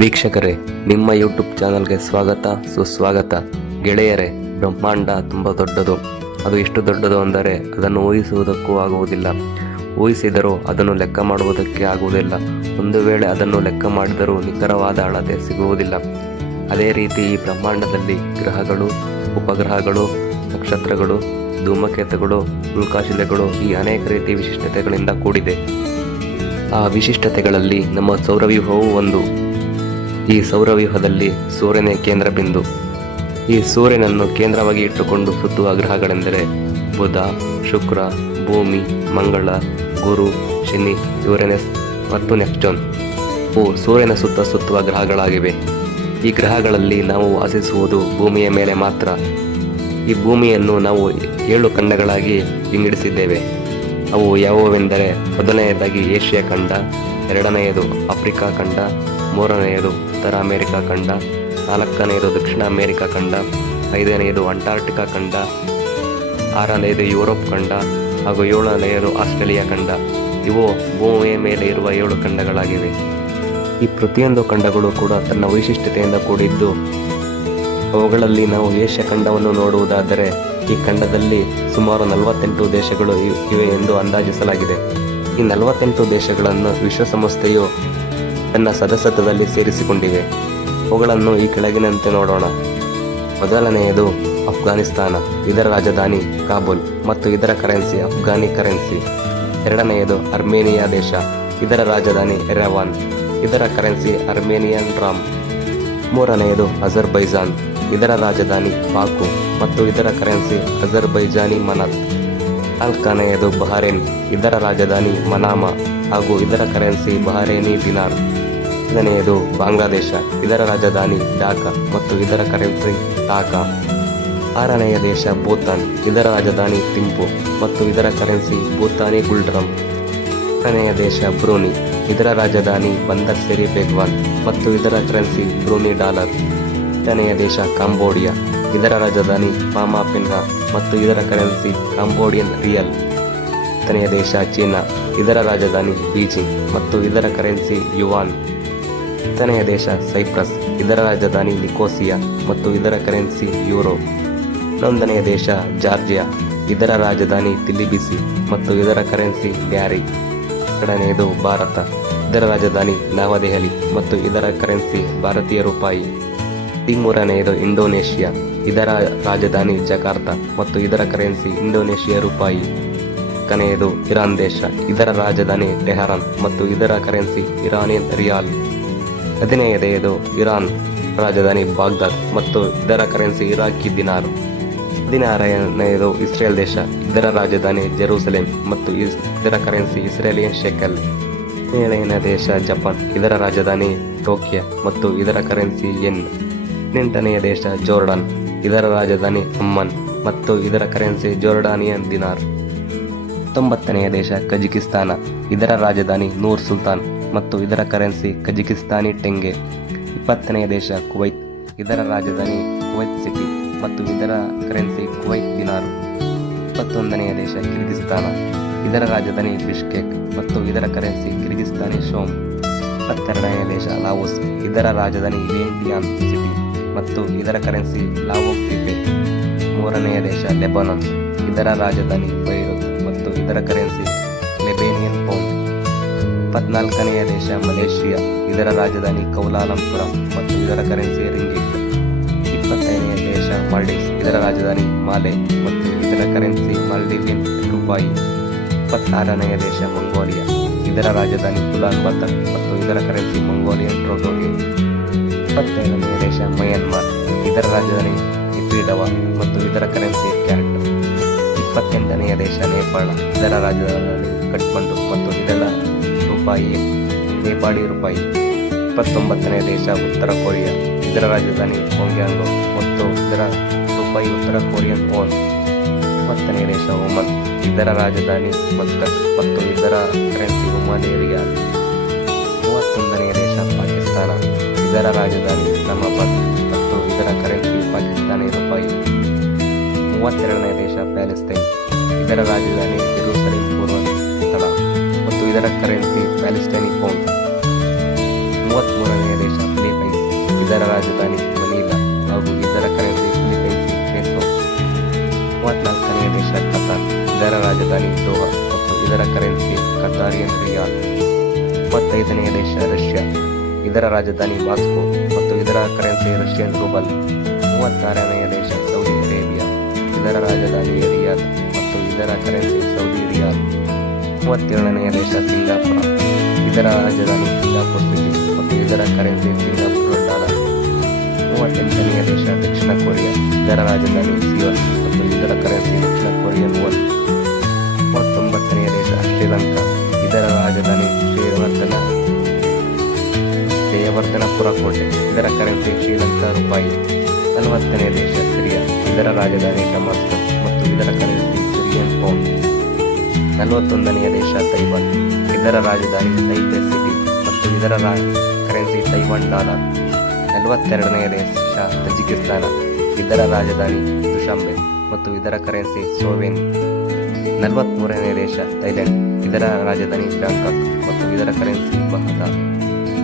ವೀಕ್ಷಕರೇ, ನಿಮ್ಮ ಯೂಟ್ಯೂಬ್ ಚಾನಲ್ಗೆ ಸ್ವಾಗತ ಸುಸ್ವಾಗತ. ಗೆಳೆಯರೇ, ಬ್ರಹ್ಮಾಂಡ ತುಂಬ ದೊಡ್ಡದು. ಅದು ಎಷ್ಟು ದೊಡ್ಡದು ಅಂದರೆ ಅದನ್ನು ಊಹಿಸುವುದಕ್ಕೂ ಆಗುವುದಿಲ್ಲ. ಊಹಿಸಿದರೂ ಅದನ್ನು ಲೆಕ್ಕ ಮಾಡುವುದಕ್ಕೆ ಆಗುವುದಿಲ್ಲ. ಒಂದು ವೇಳೆ ಅದನ್ನು ಲೆಕ್ಕ ಮಾಡಿದರೂ ನಿಖರವಾದ ಅಳತೆ ಸಿಗುವುದಿಲ್ಲ. ಅದೇ ರೀತಿ ಈ ಬ್ರಹ್ಮಾಂಡದಲ್ಲಿ ಗ್ರಹಗಳು, ಉಪಗ್ರಹಗಳು, ನಕ್ಷತ್ರಗಳು, ಧೂಮಕೇತುಗಳು, ಉಲ್ಕಾಶಿಲೆಗಳು ಈ ಅನೇಕ ರೀತಿಯ ವಿಶಿಷ್ಟತೆಗಳಿಂದ ಕೂಡಿದೆ. ಆ ವಿಶಿಷ್ಟತೆಗಳಲ್ಲಿ ನಮ್ಮ ಸೌರವ್ಯೂಹವು ಒಂದು. ಈ ಸೌರವ್ಯೂಹದಲ್ಲಿ ಸೂರ್ಯನೇ ಕೇಂದ್ರ ಬಿಂದು. ಈ ಸೂರ್ಯನನ್ನು ಕೇಂದ್ರವಾಗಿ ಇಟ್ಟುಕೊಂಡು ಸುತ್ತುವ ಗ್ರಹಗಳೆಂದರೆ ಬುಧ, ಶುಕ್ರ, ಭೂಮಿ, ಮಂಗಳ, ಗುರು, ಶನಿ, ಯುರೇನಸ್ ಮತ್ತು ನೆಪ್ಚೂನ್. ಇವು ಸೂರ್ಯನ ಸುತ್ತುವ ಗ್ರಹಗಳಾಗಿವೆ. ಈ ಗ್ರಹಗಳಲ್ಲಿ ನಾವು ವಾಸಿಸುವುದು ಭೂಮಿಯ ಮೇಲೆ ಮಾತ್ರ. ಈ ಭೂಮಿಯನ್ನು ನಾವು 7 ಖಂಡಗಳಾಗಿ ವಿಂಗಡಿಸಿದ್ದೇವೆ. ಅವು ಯಾವುವೆಂದರೆ, ಮೊದಲನೆಯದಾಗಿ ಏಷ್ಯಾ ಖಂಡ, ಎರಡನೆಯದು ಆಫ್ರಿಕಾ ಖಂಡ, ಮೂರನೆಯದು ಉತ್ತರ ಅಮೆರಿಕಾ ಖಂಡ, ನಾಲ್ಕನೆಯದು ದಕ್ಷಿಣ ಅಮೆರಿಕಾ ಖಂಡ, ಐದನೆಯದು ಅಂಟಾರ್ಟಿಕಾ ಖಂಡ, ಆರನೆಯದು ಯುರೋಪ್ ಖಂಡ ಹಾಗೂ ಏಳನೆಯದು ಆಸ್ಟ್ರೇಲಿಯಾ ಖಂಡ. ಇವು ಭೂಮಿಯ ಮೇಲೆ ಇರುವ 7 ಖಂಡಗಳಾಗಿವೆ. ಈ ಪ್ರತಿಯೊಂದು ಖಂಡಗಳು ಕೂಡ ತನ್ನ ವೈಶಿಷ್ಟ್ಯತೆಯಿಂದ ಕೂಡಿದ್ದು, ಅವುಗಳಲ್ಲಿ ನಾವು ಏಷ್ಯಾ ಖಂಡವನ್ನು ನೋಡುವುದಾದರೆ ಈ ಖಂಡದಲ್ಲಿ ಸುಮಾರು 48 ದೇಶಗಳು ಇವೆ ಎಂದು ಅಂದಾಜಿಸಲಾಗಿದೆ. ಈ 48 ದೇಶಗಳನ್ನು ವಿಶ್ವಸಂಸ್ಥೆಯು ತನ್ನ ಸದಸ್ಯತ್ವದಲ್ಲಿ ಸೇರಿಸಿಕೊಂಡಿವೆ. ಅವುಗಳನ್ನು ಈ ಕೆಳಗಿನಂತೆ ನೋಡೋಣ. ಮೊದಲನೆಯದು ಅಫ್ಘಾನಿಸ್ತಾನ. ಇದರ ರಾಜಧಾನಿ ಕಾಬೂಲ್ ಮತ್ತು ಇದರ ಕರೆನ್ಸಿ ಅಫ್ಘಾನಿ ಕರೆನ್ಸಿ. ಎರಡನೆಯದು ಅರ್ಮೇನಿಯಾ ದೇಶ. ಇದರ ರಾಜಧಾನಿ ಎರೆವಾನ್, ಇದರ ಕರೆನ್ಸಿ ಅರ್ಮೇನಿಯನ್ ರಾಮ್. ಮೂರನೆಯದು ಅಜರ್ಬೈಜಾನ್. ಇದರ ರಾಜಧಾನಿ ಬಾಕು ಮತ್ತು ಇದರ ಕರೆನ್ಸಿ ಅಜರ್ಬೈಜಾನಿ ಮನತ್. ನಾಲ್ಕನೆಯದು ಬಹರೇನ್. ಇದರ ರಾಜಧಾನಿ ಮನಾಮಾ ಹಾಗೂ ಇದರ ಕರೆನ್ಸಿ ಬಹರೇನಿ ದಿನಾರ್. ಐದನೆಯದು ಬಾಂಗ್ಲಾದೇಶ. ಇದರ ರಾಜಧಾನಿ ಢಾಕಾ ಮತ್ತು ಇದರ ಕರೆನ್ಸಿ ಟಾಕಾ. ಆರನೆಯ ದೇಶ ಭೂತಾನ್. ಇದರ ರಾಜಧಾನಿ ಥಿಂಪು ಮತ್ತು ಇದರ ಕರೆನ್ಸಿ ಭೂತಾನಿ ಗುಲ್ಡ್ರಮ್. ಆರನೆಯ ದೇಶ ಬ್ರೂನಿ. ಇದರ ರಾಜಧಾನಿ ಬಂದರ್ ಸೆರಿ ಬೆಗ್ವಾನ್ ಮತ್ತು ಇದರ ಕರೆನ್ಸಿ ಬ್ರೂನಿ ಡಾಲರ್. ಎಂಟನೆಯ ದೇಶ ಕಾಂಬೋಡಿಯಾ. ಇದರ ರಾಜಧಾನಿ ಪಾಮಾ ಪೆನ್ಹಾ ಮತ್ತು ಇದರ ಕರೆನ್ಸಿ ಕಾಂಬೋಡಿಯನ್ ರಿಯಲ್. ಹತ್ತನೆಯ ದೇಶ ಚೀನಾ. ಇದರ ರಾಜಧಾನಿ ಬೀಜಿಂಗ್ ಮತ್ತು ಇದರ ಕರೆನ್ಸಿ ಯುವಾನ್. ಹತ್ತನೆಯ ದೇಶ ಸೈಪ್ರಸ್. ಇದರ ರಾಜಧಾನಿ ನಿಕೋಸಿಯಾ ಮತ್ತು ಇದರ ಕರೆನ್ಸಿ ಯೂರೋ. 11ನೆಯ ದೇಶ ಜಾರ್ಜಿಯಾ. ಇದರ ರಾಜಧಾನಿ ತಿಲಿಬಿಸಿ ಮತ್ತು ಇದರ ಕರೆನ್ಸಿ ಲ್ಯಾರಿ. ಎರಡನೆಯದು ಭಾರತ. ಇದರ ರಾಜಧಾನಿ ನವದೆಹಲಿ ಮತ್ತು ಇದರ ಕರೆನ್ಸಿ ಭಾರತೀಯ ರೂಪಾಯಿ. 13ನೆಯದು ಇಂಡೋನೇಷಿಯಾ. ಇದರ ರಾಜಧಾನಿ ಜಕಾರ್ತಾ ಮತ್ತು ಇದರ ಕರೆನ್ಸಿ ಇಂಡೋನೇಷಿಯಾ ರೂಪಾಯಿ. ಕೊನೆಯದು ಇರಾನ್ ದೇಶ. ಇದರ ರಾಜಧಾನಿ ಟೆಹರಾನ್ ಮತ್ತು ಇದರ ಕರೆನ್ಸಿ ಇರಾನಿಯನ್ ರಿಯಾಲ್. 15ನೆಯದು ಇರಾನ್ ರಾಜಧಾನಿ ಬಾಗ್ದಾದ್ ಮತ್ತು ಇದರ ಕರೆನ್ಸಿ ಇರಾಕಿ ದಿನಾರ್. 16ನೆಯದು ಇಸ್ರೇಲ್ ದೇಶ. ಇದರ ರಾಜಧಾನಿ ಜೆರೂಸಲೇಂ ಮತ್ತು ಇದರ ಕರೆನ್ಸಿ ಇಸ್ರೇಲಿಯನ್ ಶೆಕೆಲ್. 17ನೇ ದೇಶ ಜಪಾನ್. ಇದರ ರಾಜಧಾನಿ ಟೋಕಿಯೋ ಮತ್ತು ಇದರ ಕರೆನ್ಸಿ ಯೆನ್. 18ನೆಯ ದೇಶ ಜೋರ್ಡಾನ್. ಇದರ ರಾಜಧಾನಿ ಅಮ್ಮನ್ ಮತ್ತು ಇದರ ಕರೆನ್ಸಿ ಜೋರ್ಡಾನಿಯನ್ ದಿನಾರ್. 19ನೆಯ ದೇಶ ಕಜಕಿಸ್ತಾನ. ಇದರ ರಾಜಧಾನಿ ನೂರ್ ಸುಲ್ತಾನ್ ಮತ್ತು ಇದರ ಕರೆನ್ಸಿ ಕಜಕಿಸ್ತಾನಿ ಟೆಂಗೆ. 20ನೆಯ ದೇಶ ಕುವೈತ್. ಇದರ ರಾಜಧಾನಿ ಕುವೈತ್ ಸಿಟಿ ಮತ್ತು ಇದರ ಕರೆನ್ಸಿ ಕುವೈತ್ ದಿನಾರ್. 21ನೆಯ ದೇಶ ಕಿರ್ಗಿಸ್ತಾನ. ಇದರ ರಾಜಧಾನಿ ಬಿಷ್ಕೇಕ್ ಮತ್ತು ಇದರ ಕರೆನ್ಸಿ ಕಿರ್ಗಿಸ್ತಾನಿ ಶೋಮ್. 22ನೆಯ ದೇಶ ಲಾವೋಸ್. ಇದರ ರಾಜಧಾನಿ ವಿಯೆಂಟಿಯಾನ್ ಸಿಟಿ ಮತ್ತು ಇದರ ಕರೆನ್ಸಿ ಲಾವೋಕ್ ತಿಪೆ. 3ನೆಯ ದೇಶ ಲೆಬನಾನ್. ಇದರ ರಾಜಧಾನಿ ಬೈರುತ್ ಮತ್ತು ಇದರ ಕರೆನ್ಸಿ ಲೆಬೇನಿಯನ್ ಪೌಂಡ್. 24ನೆಯ ದೇಶ ಮಲೇಷಿಯಾ. ಇದರ ರಾಜಧಾನಿ ಕೌಲಾಲಂಪುರ ಮತ್ತು ಇದರ ಕರೆನ್ಸಿ ರಿಂಗಿಟ್. 25ನೆಯ ದೇಶ ಮಾಲ್ಡೀವ್ಸ್. ಇದರ ರಾಜಧಾನಿ ಮಾಲೆ ಮತ್ತು ಇದರ ಕರೆನ್ಸಿ ಮಾಲ್ಡೀವಿಯನ್ ರೂಪಾಯಿ. 26ನೆಯ ದೇಶ ಮಂಗೋಲಿಯಾ. ಇದರ ರಾಜಧಾನಿ ಉಲಾನ್ ಬತರ್ ಮತ್ತು ಇದರ ಕರೆನ್ಸಿ ಮಂಗೋಲಿಯನ್ ಟ್ರೋಡೋಗೆ. 27ನೆಯ ದೇಶ ಮಯನ್ಮಾರ್. ಇದರ ರಾಜಧಾನಿ ನಿಫಿಡವಾ ಮತ್ತು ಇದರ ಕರೆನ್ಸಿ ಕ್ಯಾಟ್. 28ನೆಯ ದೇಶ ನೇಪಾಳ. ಇದರ ರಾಜಧಾನಿ ಕಠ್ಮಂಡು ಮತ್ತು ಇದರ ರೂಪಾಯಿ ನೇಪಾಳಿ ರೂಪಾಯಿ. 29ನೆಯ ದೇಶ ಉತ್ತರ ಕೊರಿಯಾ. ಇದರ ರಾಜಧಾನಿ ಪೊಂಗ್ಯಾಂಗೋ ಮತ್ತು ಇದರ ರೂಪಾಯಿ ಉತ್ತರ ಕೊರಿಯನ್ ಓನ್. 30ನೆಯ ದೇಶ ಒಮನ್. ಇದರ ರಾಜಧಾನಿ ಮಸ್ಕತ್ ಮತ್ತು ಇದರ ಕರೆನ್ಸಿ ಒಮಾನಿ ರಿಯಾಲ್. 31ನೆಯ ದೇಶ ಪಾಕಿಸ್ತಾನ. ಇದರ ರಾಜಧಾನಿ ಇಸ್ಲಾಮಾಬಾದ್ ಮತ್ತು ಇದರ ಕರೆನ್ಸಿ ಪಾಕಿಸ್ತಾನಿ ರೂಪಾಯಿ. 32ನೆಯ ದೇಶ ಪ್ಯಾಲೆಸ್ತೈನ್. ಇದರ ರಾಜಧಾನಿ ಜೆರೂಸಲೇಂ ಪೂರ್ವ ಸ್ಥಳ ಮತ್ತು ಇದರ ಕರೆನ್ಸಿ ಪ್ಯಾಲೆಸ್ಟೈನಿ ಪೌಂಡ್. 33ನೆಯ ದೇಶ ಇದರ ರಾಜಧಾನಿ ಮನೀಲಾ ಹಾಗೂ ಇದರ ಕರೆನ್ಸಿ ಫಿಲಿಪೈನ್ಸಿ ಪೇಸೋ. 34ನೇ ದೇಶ ಕತಾರ್, ಇದರ ರಾಜಧಾನಿ ದೋಹಾ ಮತ್ತು ಇದರ ಕರೆನ್ಸಿ ಕತಾರಿಯನ್ ರಿಯಾಲ್. 35ನೇ ದೇಶ ರಷ್ಯಾ, ಇದರ ರಾಜಧಾನಿ ಮಾಸ್ಕೋ ಮತ್ತು ಇದರ ಕರೆನ್ಸಿ ರಷ್ಯನ್ ರೂಬಲ್. 36ನೇ ದೇಶ ಸೌದಿ ಅರೇಬಿಯಾ, ಇದರ ರಾಜಧಾನಿ ರಿಯಾದ್ ಮತ್ತು ಇದರ ಕರೆನ್ಸಿ ಸೌದಿ ರಿಯಾಲ್. 37ನೇ ದೇಶ ಸಿಂಗಾಪುರ, ಇದರ ರಾಜಧಾನಿ ಸಿಂಗಾಪುರ್ ಸಿಟಿ ಮತ್ತು ಇದರ ಕರೆನ್ಸಿ ಸಿಂಗಾಪುರ್ ಡಾಲರ್. 38ನೇ ದೇಶ ದಕ್ಷಿಣ ಕೊರಿಯಾ, ಇದರ ರಾಜಧಾನಿ ಸಿಯೋಲ್ ಮತ್ತು ಇದರ ಕರೆನ್ಸಿ ದಕ್ಷಿಣ ಕೊರಿಯನ್ ವೋನ್. 39ನೇ ದೇಶ ಶ್ರೀಲಂಕಾ, ಇದರ ರಾಜಧಾನಿ ಜಯವರ್ಧನಪುರ ಕೋಟೆ, ಇದರ ಕರೆನ್ಸಿ ಶ್ರೀಲಂಕಾ ರೂಪಾಯಿ. 40ನೇ ದೇಶ ಸಿರಿಯಾ, ಇದರ ರಾಜಧಾನಿ ಡಮಾಸ್ಕಸ್ ಮತ್ತು ಇದರ ಕರೆನ್ಸಿ ಸಿರಿಯನ್ ಪೌಂಡ್. 41ನೇ ದೇಶ ತೈವಾನ್, ಇದರ ರಾಜಧಾನಿ ತೈಪೆ ಸಿಟಿ ಮತ್ತು ಇದರ ಕರೆನ್ಸಿ ತೈವಾನ್ ಡಾಲರ್. 42ನೇ ದೇಶ ತಜಿಕಿಸ್ತಾನ, ಇದರ ರಾಜಧಾನಿ ದುಶಾಂಬೆ ಮತ್ತು ಇದರ ಕರೆನ್ಸಿ ಸೋವೆನ್. 43ನೇ ದೇಶ ಥೈಲ್ಯಾಂಡ್, ಇದರ ರಾಜಧಾನಿ ಬ್ಯಾಂಕಾಕ್ ಮತ್ತು ಇದರ ಕರೆನ್ಸಿ ಬಹದಾ.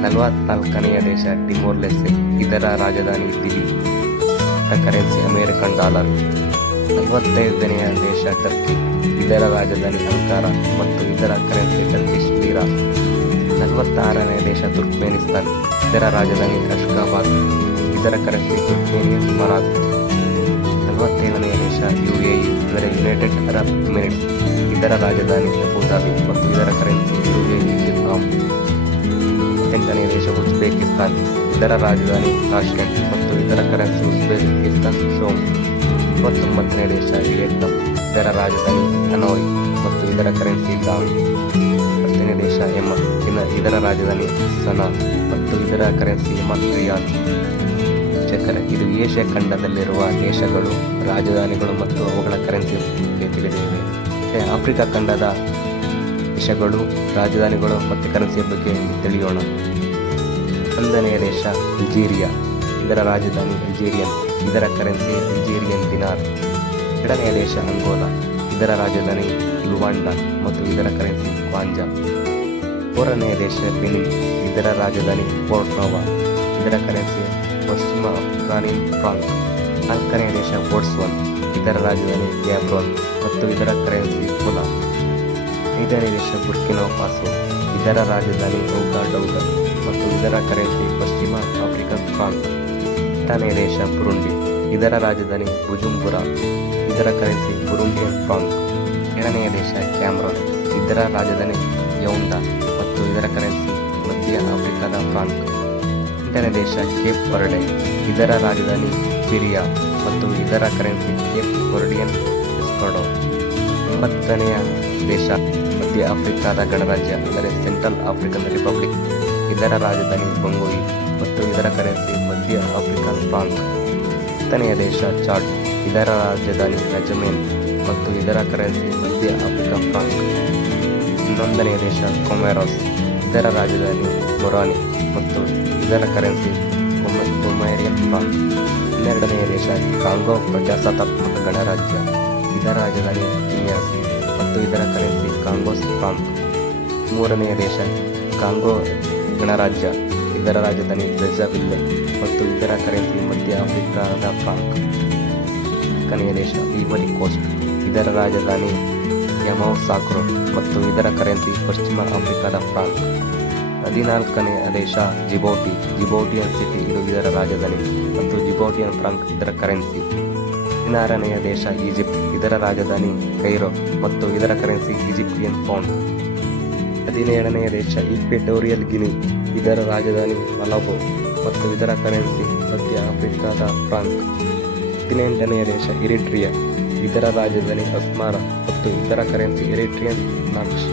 44ನೇ ದೇಶ ಟಿಮೋರ್ ಲೆಸ್ಸೆ, ಇದರ ರಾಜಧಾನಿ ದಿಲ್ಲಿ, ಇದರ ಕರೆನ್ಸಿ ಅಮೆರಿಕನ್ ಡಾಲರ್. 45ನೇ ದೇಶ ಟರ್ಕಿ, ಇದರ ರಾಜಧಾನಿ ಅಂಕಾರ ಮತ್ತು ಇದರ ಕರೆನ್ಸಿ ಟರ್ಕಿಶ್ ಲೀರಾ. 46ನೇ ದೇಶ ತುರ್ಕ್ಮೇನಿಸ್ತಾನ್, ಇದರ ರಾಜಧಾನಿ ಅಶ್ಗಾಬಾದ್, ಇದರ ಕರೆನ್ಸಿ ತುರ್ಕ್ಮೇನಿಯನ್ ಮರಾದ್. 47ನೇ ದೇಶ UAE, ಇದರ ಯುನೈಟೆಡ್ ಅರಬ್ ಎಮಿರೇಟ್ಸ್, ಇದರ ರಾಜಧಾನಿ ಅಬುಧಾಬಿ ಮತ್ತು ಇದರ ಕರೆನ್ಸಿ UAE ದಿರ್ಹಮ್. 8ನೇ ದೇಶ ಉಜ್ಬೇಕಿಸ್ತಾನ್, ಇದರ ರಾಜಧಾನಿ ತಾಷ್ಕೆಂಟ್ ಮತ್ತು ಇದರ ಕರೆನ್ಸಿ ಉಜ್ಬೇಕಿಸ್ತಾನ್ ಶೋಮ್. 29ನೇ ದೇಶ ವಿಯೆಟ್ನಾಂ, ಇದರ ರಾಜಧಾನಿ ಹನೋಯ್ ಮತ್ತು ಇದರ ಕರೆನ್ಸಿ ಗಾಂಗ್. 10ನೇ ದೇಶ ಯೆಮನ್, ಇದರ ರಾಜಧಾನಿ ಸನಾ ಮತ್ತು ಇದರ ಕರೆನ್ಸಿ ಯೆಮನ್ ರಿಯಾಲ್. ವೀಕ್ಷಕರೇ, ಇದು ಏಷ್ಯಾ ಖಂಡದಲ್ಲಿರುವ ದೇಶಗಳು, ರಾಜಧಾನಿಗಳು ಮತ್ತು ಅವುಗಳ ಕರೆನ್ಸಿ ಬಗ್ಗೆ ತಿಳಿದಿದೆ. ಆಫ್ರಿಕಾ ಖಂಡದ ದೇಶಗಳು, ರಾಜಧಾನಿಗಳು ಮತ್ತು ಕರೆನ್ಸಿಯ ಬಗ್ಗೆ ತಿಳಿಯೋಣ. 1ನೇ ದೇಶ ಅಲ್ಜೀರಿಯಾ, ಇದರ ರಾಜಧಾನಿ ಅಲ್ಜೀರಿಯನ್, ಇದರ ಕರೆನ್ಸಿ ಅಲ್ಜೀರಿಯನ್ ದಿನಾರ್. 2ನೇ ದೇಶ ಅಂಗೋಲಾ, ಇದರ ರಾಜಧಾನಿ ಲುವಾಂಡಾ ಮತ್ತು ಇದರ ಕರೆನ್ಸಿ ಕ್ವಾಂಜಾ. 3ನೇ ದೇಶ ಬೆನಿನ್, ಇದರ ರಾಜಧಾನಿ ಪೋರ್ಟ್ ನೋವಾ, ಇದರ ಕರೆನ್ಸಿ ಪಶ್ಚಿಮ ಅಫ್ಘಾನಿಯನ್ ಫ್ರಾಂಕ್. 4ನೇ ದೇಶ ಬೋಟ್ಸ್ವಾನ್, ಇದರ ರಾಜಧಾನಿ ಗ್ಯಾಬ್ರೋನ್ ಮತ್ತು ಇದರ ಕರೆನ್ಸಿ ಪುಲಾ. 5ನೇ ದೇಶ ಬುರ್ಕಿನಾ ಫಾಸೋ, ಇದರ ರಾಜಧಾನಿ ಔಗಾಡೌಗಾ ಮತ್ತು ಇದರ ಕರೆನ್ಸಿ ಪಶ್ಚಿಮ ಆಫ್ರಿಕನ್ ಫ್ರಾಂಕ್. 6ನೇ ದೇಶ ಬುರುಂಡಿ, ಇದರ ರಾಜಧಾನಿ ಬುಜುಂಬುರಾ, ಇದರ ಕರೆನ್ಸಿ ಬುರುಂಡಿಯನ್ ಫ್ರಾಂಕ್. 7ನೇ ದೇಶ ಕ್ಯಾಮ್ರೋನ್, ಇದರ ರಾಜಧಾನಿ ಯೌಂಡಾ ಮತ್ತು ಇದರ ಕರೆನ್ಸಿ ಮಧ್ಯ ಆಫ್ರಿಕಾದ ಫ್ರಾಂಕ್. 8ನೇ ದೇಶ ಕೇಪ್ ವರ್ಡೆ, ಇದರ ರಾಜಧಾನಿ ಪಿರಿಯಾ ಮತ್ತು ಇದರ ಕರೆನ್ಸಿ ಕೇಪ್ ವರ್ಡಿಯನ್ ಎಸ್ಕಡೋ. 9ನೇ ದೇಶ ಮಧ್ಯ ಆಫ್ರಿಕಾದ ಗಣರಾಜ್ಯ, ಅಂದರೆ ಸೆಂಟ್ರಲ್ ಆಫ್ರಿಕನ್ ರಿಪಬ್ಲಿಕ್, ಇದರ ರಾಜಧಾನಿ ಬಂಗೋಯಿ ಮತ್ತು ಇದರ ಕರೆನ್ಸಿ ಮಧ್ಯ ಆಫ್ರಿಕನ್ ಫ್ರಾಂಕ್. 10ನೇ ದೇಶ ಚಾಡ್, ಇದರ ರಾಜಧಾನಿ ನಜಮೇನ್ ಮತ್ತು ಇದರ ಕರೆನ್ಸಿ ಮಧ್ಯ ಆಫ್ರಿಕನ್ ಫ್ರಾಂಕ್. 11ನೇ ದೇಶ ಕೊಮೊರೊಸ್, ಇದರ ರಾಜಧಾನಿ ಮೊರಾನಿ ಮತ್ತು ಇದರ ಕರೆನ್ಸಿ ಕೊಮೊರಿಯನ್ ಫ್ರಾಂಕ್. 12ನೇ ದೇಶ ಕಾಂಗೋ ಪ್ರಜಾಸತ್ತಾತ್ಮಕ ಗಣರಾಜ್ಯ, ಇದರ ರಾಜಧಾನಿ ಕಿನ್ಯಾಸಿ ಮತ್ತು ಇದರ ಕರೆನ್ಸಿ ಕಾಂಗೋಸ್ ಫ್ರಾಂಕ್. 3ನೇ ದೇಶ ಕಾಂಗೋ ಗಣರಾಜ್ಯ, ಇದರ ರಾಜಧಾನಿ ಬ್ರೆಜಾವಿಲ್ಲೆ ಮತ್ತು ಇದರ ಕರೆನ್ಸಿ ಮಧ್ಯ ಆಫ್ರಿಕಾದ ಫ್ರಾಂಕ್. 4ನೇ ದೇಶ ಐವರಿ ಕೋಸ್ಟ್, ಇದರ ರಾಜಧಾನಿ ಯಮೌಸಾಕ್ರೋ ಮತ್ತು ಇದರ ಕರೆನ್ಸಿ ಪಶ್ಚಿಮ ಆಫ್ರಿಕಾದ ಫ್ರಾಂಕ್. 14ನೇ ದೇಶ ಜಿಬೌಟಿಯನ್ ಸಿಟಿ, ಇದು ಇದರ ರಾಜಧಾನಿ ಮತ್ತು ಜಿಬೌಟಿಯನ್ ಫ್ರಾಂಕ್ ಇದರ ಕರೆನ್ಸಿ. 16ನೇ ದೇಶ ಈಜಿಪ್ಟ್, ಇದರ ರಾಜಧಾನಿ ಕೈರೋ ಮತ್ತು ಇದರ ಕರೆನ್ಸಿ ಈಜಿಪ್ಟಿಯನ್ ಪೌಂಡ್. 17ನೇ ದೇಶ ಈಕ್ವೆಟೋರಿಯಲ್ ಗಿನಿ, ಇದರ ರಾಜಧಾನಿ ಮಲಬೋ ಮತ್ತು ಇದರ ಕರೆನ್ಸಿ ಮಧ್ಯ ಆಫ್ರಿಕಾದ ಫ್ರಾಂಕ್. 18ನೇ ದೇಶ ಎರಿಟ್ರಿಯಾ, ಇದರ ರಾಜಧಾನಿ ಅಸ್ಮಾರಾ ಮತ್ತು ಇದರ ಕರೆನ್ಸಿ ಎರಿಟ್ರಿಯನ್ ನಾಕ್ಶ್.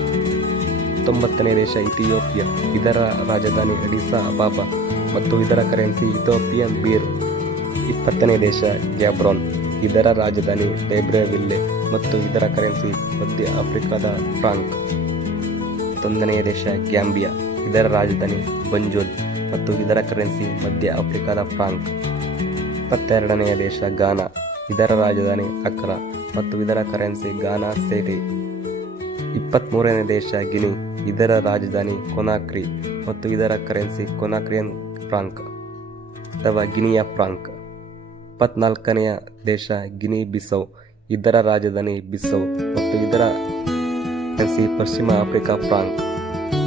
19ನೇ ದೇಶ ಇಥಿಯೋಪಿಯಾ, ಇದರ ರಾಜಧಾನಿ ಅಡಿಸಾ ಅಬಾಬಾ ಮತ್ತು ಇದರ ಕರೆನ್ಸಿ ಇಥಿಯೋಪಿಯನ್ ಬೀರ್. 20ನೇ ದೇಶ ಗ್ಯಾಬ್ರೋನ್, ಇದರ ರಾಜಧಾನಿ ಲೈಬ್ರೆವಿಲ್ಲೆ ಮತ್ತು ಇದರ ಕರೆನ್ಸಿ ಮಧ್ಯ ಆಫ್ರಿಕಾದ ಫ್ರಾಂಕ್. 21ನೇ ದೇಶ ಗ್ಯಾಂಬಿಯಾ, ಇದರ ರಾಜಧಾನಿ ಬಂಜುಲ್ ಮತ್ತು ಇದರ ಕರೆನ್ಸಿ ಮಧ್ಯ ಆಫ್ರಿಕಾದ ಫ್ರಾಂಕ್. 22ನೇ ದೇಶ ಗಾನಾ, ಇದರ ರಾಜಧಾನಿ ಅಕ್ರಾ ಮತ್ತು ಇದರ ಕರೆನ್ಸಿ ಗಾನಾ ಸೇರಿ. 23ನೇ ದೇಶ ಗಿನಿ, ಇದರ ರಾಜಧಾನಿ ಕೊನಾಕ್ರಿ ಮತ್ತು ಇದರ ಕರೆನ್ಸಿ ಕೊನಾಕ್ರಿಯನ್ ಫ್ರಾಂಕ್. ಅಥವಾ ಗಿನಿಯಾ ಫ್ರಾಂಕ್. 24ನೆಯ ದೇಶ ಗಿನಿ ಬಿಸೌ, ಇದರ ರಾಜಧಾನಿ ಬಿಸೌ ಮತ್ತು ಇದರ ಕರೆನ್ಸಿ ಪಶ್ಚಿಮ ಆಫ್ರಿಕಾ ಫ್ರಾಂಕ್.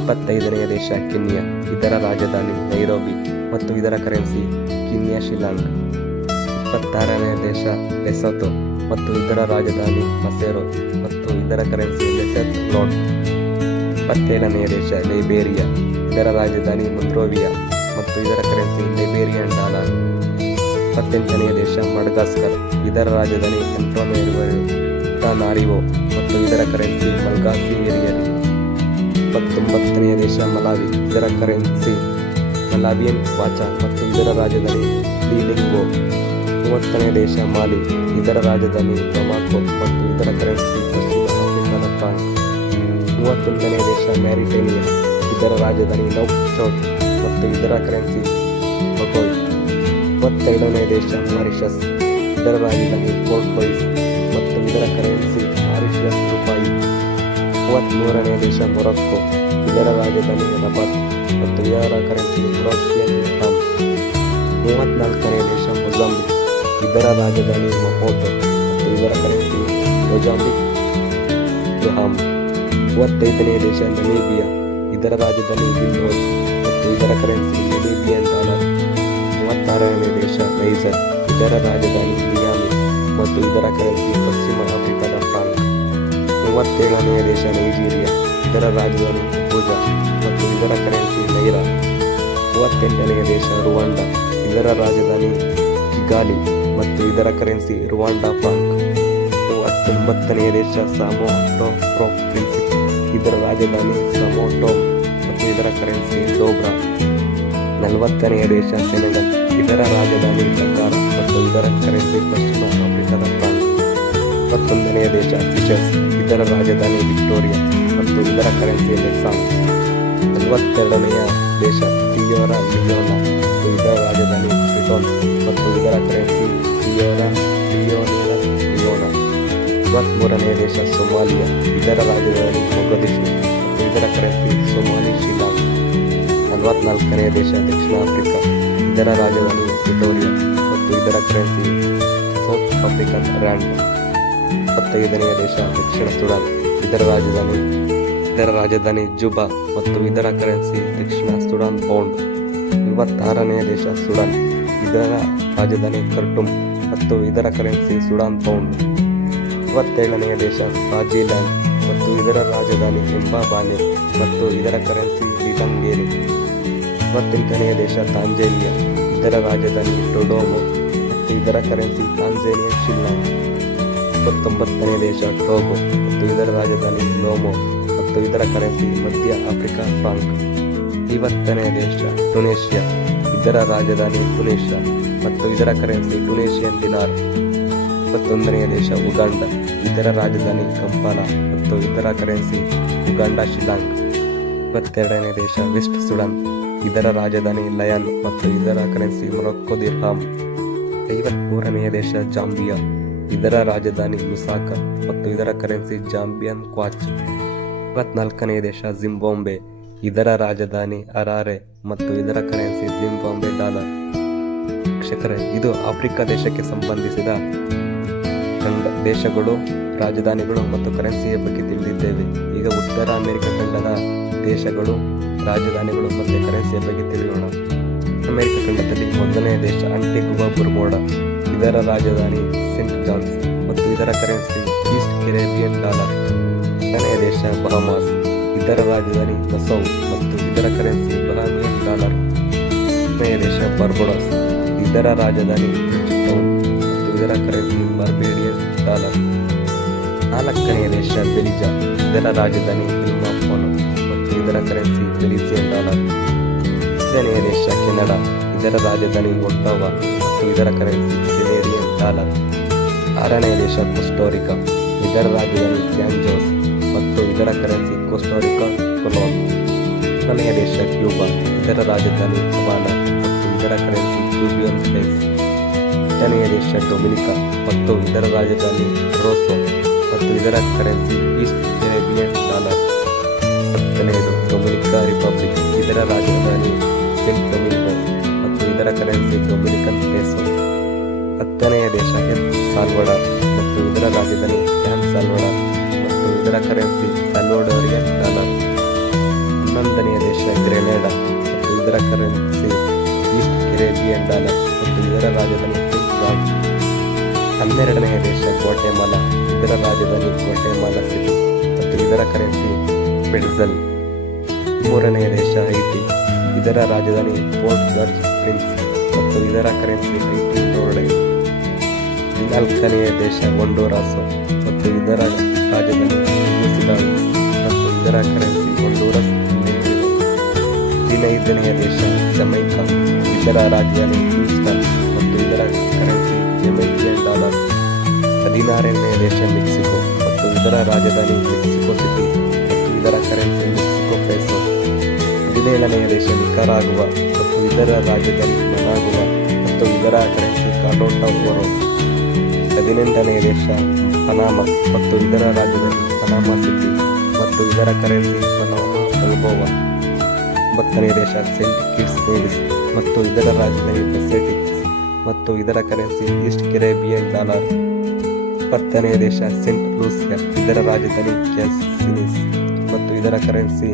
25ನೆಯ ದೇಶ ಕೆನ್ಯಾ, ಇದರ ರಾಜಧಾನಿ ನೈರೋಬಿ ಮತ್ತು ಇದರ ಕರೆನ್ಸಿ ಕಿನ್ಯಾ ಶಿಲಾಂಗ್. 26ನೆಯ ದೇಶ ಲೆಸೊಥೊ ಮತ್ತು ಇದರ ರಾಜಧಾನಿ ಮಸೆರೋ ಮತ್ತು ಇದರ ಕರೆನ್ಸಿ ಲೆಸೆತ್ ಲೋಟ್. 27ನೆಯ ದೇಶ ಲೈಬೇರಿಯಾ, ಇದರ ರಾಜಧಾನಿ ಮೊಂಟ್ರೋವಿಯಾ ಮತ್ತು ಇದರ ಕರೆನ್ಸಿ ಲೈಬೇರಿಯನ್ ಡಾಲರ್. 28ನೆಯ ದೇಶ ಮಡಗಾಸ್ಕರ್, ಇದರ ರಾಜಧಾನಿ ಆಂಟಾನಾರಿವೋ ಮತ್ತು ಇದರ ಕರೆನ್ಸಿ ಮಲ್ಗಾಸಿ ಏರಿಯರಿ. 29ನೆಯ ದೇಶ ಮಲಾವಿ, ಇದರ ಕರೆನ್ಸಿ ಮಲಾವಿಯನ್ ವಾಚಾ ಮತ್ತು ಇದರ ರಾಜಧಾನಿ ಲಿಲಿಂಗ್ವೋ. 30ನೆಯ ದೇಶ ಮಾಲಿ, ಇದರ ರಾಜಧಾನಿ ಬಮಾಕೋ ಮತ್ತು ಇದರ ಕರೆನ್ಸಿ ಪಶ್ಚಿಮ ಆಫ್ರಿಕಾದ ಫ್ರಾಂಕ್. 31ನೆಯ ದೇಶ ಮ್ಯಾರಿಟೇನಿಯಾ, ಇದರ ರಾಜಧಾನಿ ನೌಕ್ಚೋಟ್ ಮತ್ತು ಇದರ ಕರೆನ್ಸಿ ಬಗೋಯ್. 32ನೆಯ ದೇಶ ಮಾರಿಷಸ್, ಇದರ ರಾಜಧಾನಿ ಪೋರ್ಟ್ ಲೂಯಿಸ್ ಮತ್ತು ಇದರ ಕರೆನ್ಸಿ ಮಾರಿಷಿಯಸ್ ರೂಪಾಯಿ. 33ನೆಯ ದೇಶ ಮೊರಕ್ಕೊ, ಇದರ ರಾಜಧಾನಿ ರಬಾತ್ ಮತ್ತು ಇದರ ಕರೆನ್ಸಿ ಮೊರಕ್ಕಿಯನ್ ದಿರ್ಹಮ್. 34ನೆಯ ದೇಶ ಮೊಜಾಂಬಿಕ್, ಇದರ ರಾಜಧಾನಿ ಮಪೋಟೊ ಮತ್ತು ಇದರ ಕರೆನ್ಸಿ ಮೊಜಾಂಬಿಕ್ ದಿರ್ಹಮ್. 35ನೆಯ ದೇಶ ನಮೀಬಿಯಾ, ಇದರ ರಾಜಧಾನಿ ವಿಂಡ್ಹೋಸ್ ಮತ್ತು ಇದರ ಕರೆನ್ಸಿ ನಮೀಬಿಯನ್ ಡಾಲರ್. 36ನೆಯ ದೇಶ ನೈಜರ್, ಇದರ ರಾಜಧಾನಿ ನಿಯಾಮಿ ಮತ್ತು ಇದರ ಕರೆನ್ಸಿ ಪಶ್ಚಿಮ ಆಫ್ರಿಕಾದ ಫ್ರಾಂಕ್. 37ನೆಯ ದೇಶ ನೈಜೀರಿಯಾ, ಇದರ ರಾಜಧಾನಿ ಅಬೂಜಾ ಮತ್ತು ಇದರ ಕರೆನ್ಸಿ ನೈರಾ. 38ನೆಯ ದೇಶ ರುವಾಂಡ, ಇದರ ರಾಜಧಾನಿ ಕಿಗಾಲಿ ಮತ್ತು ಇದರ ಕರೆನ್ಸಿ ರುವಾಂಡಾ ಫ್ರಾಂಕ್. 39ನೆಯ ದೇಶ ಸಾಮೋ ಪ್ರಿನ್ಸಿಪ್, ಇದರ ರಾಜಧಾನಿ ಸಮೋಟೋಮ್ ಮತ್ತು ಇದರ ಕರೆನ್ಸಿ ಡೋಬ್ರಾ. 40ನೆಯ ದೇಶ ಸೆನೆಗಲ್, ಇದರ ರಾಜಧಾನಿ ಡಕಾರ ಮತ್ತು ಇದರ ಕರೆನ್ಸಿ ಪಶ್ಚಿಮ ಆಫ್ರಿಕಾದ ಫ್ರಾಂಕ್. 21ನೆಯ ದೇಶ ಸಿಚೆಲ್ಸ್, ಇದರ ರಾಜಧಾನಿ ವಿಕ್ಟೋರಿಯಾ ಮತ್ತು ಇದರ ಕರೆನ್ಸಿ ಲೆಸಾನ್ಸ್. 42ನೆಯ ದೇಶ ಸಿಯೋರಾ ಲಿಯೋನಾ ಮತ್ತು ಇದರ ರಾಜಧಾನಿ ಫ್ರಿಟೋನ್ ಮತ್ತು ಇದರ ಕರೆನ್ಸಿ ಸಿಯೋರಾ ಲಿಯೋನಾ. 23ನೆಯ ದೇಶ ಸೊಮಾಲಿಯಾ, ಇದರ ರಾಜಧಾನಿ ಮೊಗದಿಶು ಮತ್ತು ಇದರ ಕರೆನ್ಸಿ ಸೊಮಾಲಿ ಶಿಲಾಂಗ್. 44ನೆಯ ದೇಶ ದಕ್ಷಿಣ ಆಫ್ರಿಕಾ, ಇದರ ರಾಜಧಾನಿ ಪ್ರಿಟೋರಿಯಾ ಮತ್ತು ಇದರ ಕರೆನ್ಸಿ ಸೌತ್ ಆಫ್ರಿಕನ್ ರ್ಯಾಂಡ್. 25ನೆಯ ದೇಶ ದಕ್ಷಿಣ ಸುಡಾನ್, ಇದರ ರಾಜಧಾನಿ ಜುಬಾ ಮತ್ತು ಇದರ ಕರೆನ್ಸಿ ದಕ್ಷಿಣ ಸುಡಾನ್ ಪೌಂಡ್. 46ನೆಯ ದೇಶ ಸುಡಾನ್, ಇದರ ರಾಜಧಾನಿ ಖರ್ಟುಮ್ ಮತ್ತು ಇದರ ಕರೆನ್ಸಿ ಸುಡಾನ್ ಪೌಂಡ್. 27ನೆಯ ದೇಶ ಸ್ವಾಜಿಲ್ಯಾಂಡ್ ಮತ್ತು ಇದರ ರಾಜಧಾನಿ ಎಂಬಾಬಾನೆ ಮತ್ತು ಇದರ ಕರೆನ್ಸಿ ಲಿಲಂಗೇರಿ. 28ನೆಯ ದೇಶ ತಾಂಜೇನಿಯಾ, ಇದರ ರಾಜಧಾನಿ ಡೊಡೋಮೊ ಮತ್ತು ಇದರ ಕರೆನ್ಸಿ ತಾಂಜೇನಿಯನ್ ಶಿಲ್ಲಾಂಗ್. 29ನೆಯ ದೇಶ ಟೋಗೋ ಮತ್ತು ಇದರ ರಾಜಧಾನಿ ಲೋಮೋ ಮತ್ತು ಇದರ ಕರೆನ್ಸಿ ಮಧ್ಯ ಆಫ್ರಿಕಾ ಫ್ರಾಂಕ್. 50ನೆಯ ದೇಶ ಟುನೇಷಿಯಾ, ಇದರ ರಾಜಧಾನಿ ಟುನೇಷಿಯಾ ಮತ್ತು ಇದರ ಕರೆನ್ಸಿ ಟುನೇಷಿಯನ್ ದಿನಾರ್. 21ನೆಯ ದೇಶ ಉಗಾಂಡ, ಇದರ ರಾಜಧಾನಿ ಕಂಪಾಲ ಮತ್ತು ಇದರ ಕರೆನ್ಸಿ ಉಗಾಂಡ ಶಿಲಾಂಗ್. 22ನೆಯ ದೇಶ ವೆಸ್ಟ್ ಸುಡಾನ್, ಇದರ ರಾಜಧಾನಿ ಲಯನ್ ಮತ್ತು ಇದರ ಕರೆನ್ಸಿ ಮೊರಕ್ಕೊ ದಿರ್ಹಾಮ್. 53ನೆಯ ದೇಶ ಜಾಂಬಿಯಾ, ಇದರ ರಾಜಧಾನಿ ಲುಸಾಕ ಮತ್ತು ಇದರ ಕರೆನ್ಸಿ ಜಾಂಬಿಯನ್ ಕ್ವಾಚ್. 24ನೆಯ ದೇಶ ಜಿಂಬಾಬ್ವೆ, ಇದರ ರಾಜಧಾನಿ ಹರಾರೆ ಮತ್ತು ಇದರ ಕರೆನ್ಸಿ ಜಿಂಬಾಬ್ವೆ ಡಾಲರ್. ವೀಕ್ಷಕರೇ, ಇದು ಆಫ್ರಿಕಾ ದೇಶಕ್ಕೆ ಸಂಬಂಧಿಸಿದ ದೇಶಗಳು, ರಾಜಧಾನಿಗಳು ಮತ್ತು ಕರೆನ್ಸಿಯ ಬಗ್ಗೆ ತಿಳಿದಿದ್ದೇವೆ. ಈಗ ಉತ್ತರ ಅಮೆರಿಕ ಖಂಡದ ದೇಶಗಳು, ರಾಜಧಾನಿಗಳು ಮತ್ತು ಕರೆನ್ಸಿಯ ಬಗ್ಗೆ ತಿಳಿಯೋಣ. ಅಮೆರಿಕ ಖಂಡದಲ್ಲಿ 1ನೇ ದೇಶ ಆಂಟಿಗುವಾ ಬರ್ಮುಡಾ, ಇದರ ರಾಜಧಾನಿ ಸೇಂಟ್ ಜಾನ್ಸ್ ಮತ್ತು ಇದರ ಕರೆನ್ಸಿ ಈಸ್ಟ್ ಕೆರೇಬಿಯನ್ ಡಾಲರ್. 2ನೇ ದೇಶ ಬಹಾಮಾಸ್, ಇದರ ರಾಜಧಾನಿ ನಸೌ ಮತ್ತು ಇದರ ಕರೆನ್ಸಿ ಬಹಾಮಿಯನ್ ಡಾಲರ್. 3ನೇ ದೇಶ ಬಾರ್ಬಡೋಸ್, ಇದರ ರಾಜಧಾನಿ ಟೌನ್ ಮತ್ತು ಇದರ ಕರೆನ್ಸಿ ಬಾರ್ಬೇಡಿಯನ್ ಡಾಲರ್. 4ನೇ ದೇಶ ಬೆಲಿಜಾ, ಇದರ ರಾಜಧಾನಿ ವಿಲ್ಮಾಫೋನೋ ಮತ್ತು ಇದರ ಕರೆನ್ಸಿ ಬೆಲಿಜಿಯನ್ ಡಾಲರ್. 5ನೇ ದೇಶ ಕೆನಡಾ, ಇದರ ರಾಜಧಾನಿ ಒಟ್ಟಾವಾ ಮತ್ತು ಇದರ ಕರೆನ್ಸಿ ಕೆನೇರಿಯನ್ ಡಾಲರ್. 6ನೇ ದೇಶ ಕೋಸ್ಟಾರಿಕಾ, ಇದರ ರಾಜಧಾನಿ ಸ್ಯಾನ್ ಜೋಸ್ ಮತ್ತು ಇದರ ಕರೆನ್ಸಿ ಕೋಸ್ಟಾರಿಕಾ ಕೊಲೋನ್. 7ನೇ ದೇಶ ಕ್ಯೂಬಾ, ಇದರ ರಾಜಧಾನಿ ಹವಾನಾ ಮತ್ತು ಇದರ ಕರೆನ್ಸಿ ಕ್ಯೂಬಿಯನ್ ಪೆಸ್. 8ನೇ ದೇಶ ಡೊಮಿನಿಕಾ ಮತ್ತು ಇದರ ರಾಜಧಾನಿ ರೋಸೋ ಮತ್ತು ಇದರ ಕರೆನ್ಸಿ ಈಸ್ಟ್ ಕೆರೇಬಿಯನ್ ಡಾಲರ್. 10ನೇದು ಡೊಮಿನಿಕಾ ರಿಪಬ್ಲಿಕ್, ಇದರ ರಾಜಧಾನಿ ಸೆಂಟ್ ಡೊಮಿಂಗೋ ಮತ್ತು ಇದರ ಕರೆನ್ಸಿ ಡೊಮಿನಿಕಾ ದೇಶ ಎಲ್ ಸಾಲ್ವಡಾರ್ ಮತ್ತು ಇದರ ರಾಜಧಾನಿ ಸ್ಯಾನ್ ಸಾಲ್ವಡಾರ್ ಮತ್ತು ಇದರ ಕರೆನ್ಸಿ ಸಾಲ್ವಡೋರಿಯನ್ ಡಾಲರ್. 11ನೆಯ ದೇಶ ಗ್ರೆನೇಡಾ ಮತ್ತು ಇದರ ಕರೆನ್ಸಿ ಈಸ್ಟ್ ಕೆರೇಬಿಯನ್ ಡಾಲರ್ ಮತ್ತು ಇದರ ರಾಜಧಾನಿ ಸೇಂಟ್ ಜಾರ್ಜ್. 12ನೆಯ ದೇಶ ಗ್ವಾಟೆಮಾಲಾ, ಇದರ ರಾಜಧಾನಿ ಗ್ವಾಟೆಮಾಲಾ ಸಿಟಿ ಮತ್ತು ಇದರ ಕರೆನ್ಸಿ ಪೆಡ್ಜಲ್. 13ನೆಯ ದೇಶ ಹೈಟಿ, ಇದರ ರಾಜಧಾನಿ ಪೋರ್ಟ್ ಜಾರ್ಜ್ ಪ್ರಿನ್ಸ್ ಮತ್ತು ಇದರ ಕರೆನ್ಸಿ ಹೈಟಿ ನೋರ್ಡೆ. 14ನೆಯ ದೇಶ ಹೊಂಡೂರಾಸು ಮತ್ತು ಇದರ ರಾಜಧಾನಿ ನ್ಯೂಸಿಲಾಂಡ್ ಮತ್ತು ಇದರ ಕರೆನ್ಸಿ ಹೊಂಡೂರಸ್. 15ನೆಯ ದೇಶ ಜಮೈಕಾ, ಇದರ ರಾಜಧಾನಿ ಹ್ಯೂಸ್ಟನ್ ಮತ್ತು ಇದರ ಕರೆನ್ಸಿ ಜಮೈಕಿಯನ್ ಡಾಲರ್. 16ನೆಯ ದೇಶ ಮೆಕ್ಸಿಕೋ ಮತ್ತು ಇದರ ರಾಜಧಾನಿ ಮೆಕ್ಸಿಕೋ ಸಿಟಿ ಮತ್ತು ಇದರ ಕರೆನ್ಸಿ ಮೆಕ್ಸಿಕೋ ಪೆಸೋ. 17ನೆಯ ದೇಶ ನಿಕರಾಗುವಾ ಮತ್ತು ಇದರ ರಾಜಧಾನಿ ಮನಾಗುವಾ ಮತ್ತು ಇದರ ಕರೆನ್ಸಿ ಕಾರ್ಡೋಟಾ ಓರೋ. 18ನೆಯ ದೇಶ ಪನಾಮಾ ಮತ್ತು ಇದರ ರಾಜಧಾನಿ ಪನಾಮಾ ಸಿಟಿ ಮತ್ತು ಇದರ ಕರೆನ್ಸಿ ಪನಾಮಾ ಬಲ್ಬೋವಾ. 9ನೇ ದೇಶ ಸೇಂಟ್ ಕಿಟ್ಸ್ ನೆವಿಸ್ ಮತ್ತು ಇದರ ರಾಜಧಾನಿ ಪೆಸಿಫಿಕ್ಸ್ ಮತ್ತು ಇದರ ಕರೆನ್ಸಿ ಈಸ್ಟ್ ಕೆರೇಬಿಯನ್ ಡಾಲರ್. 20ನೇ ದೇಶ ಸೇಂಟ್ ಲೂಸಿಯಾ, ಇದರ ರಾಜಧಾನಿ ಕ್ಯಾಸಿನಿಸ್ ಮತ್ತು ಇದರ ಕರೆನ್ಸಿ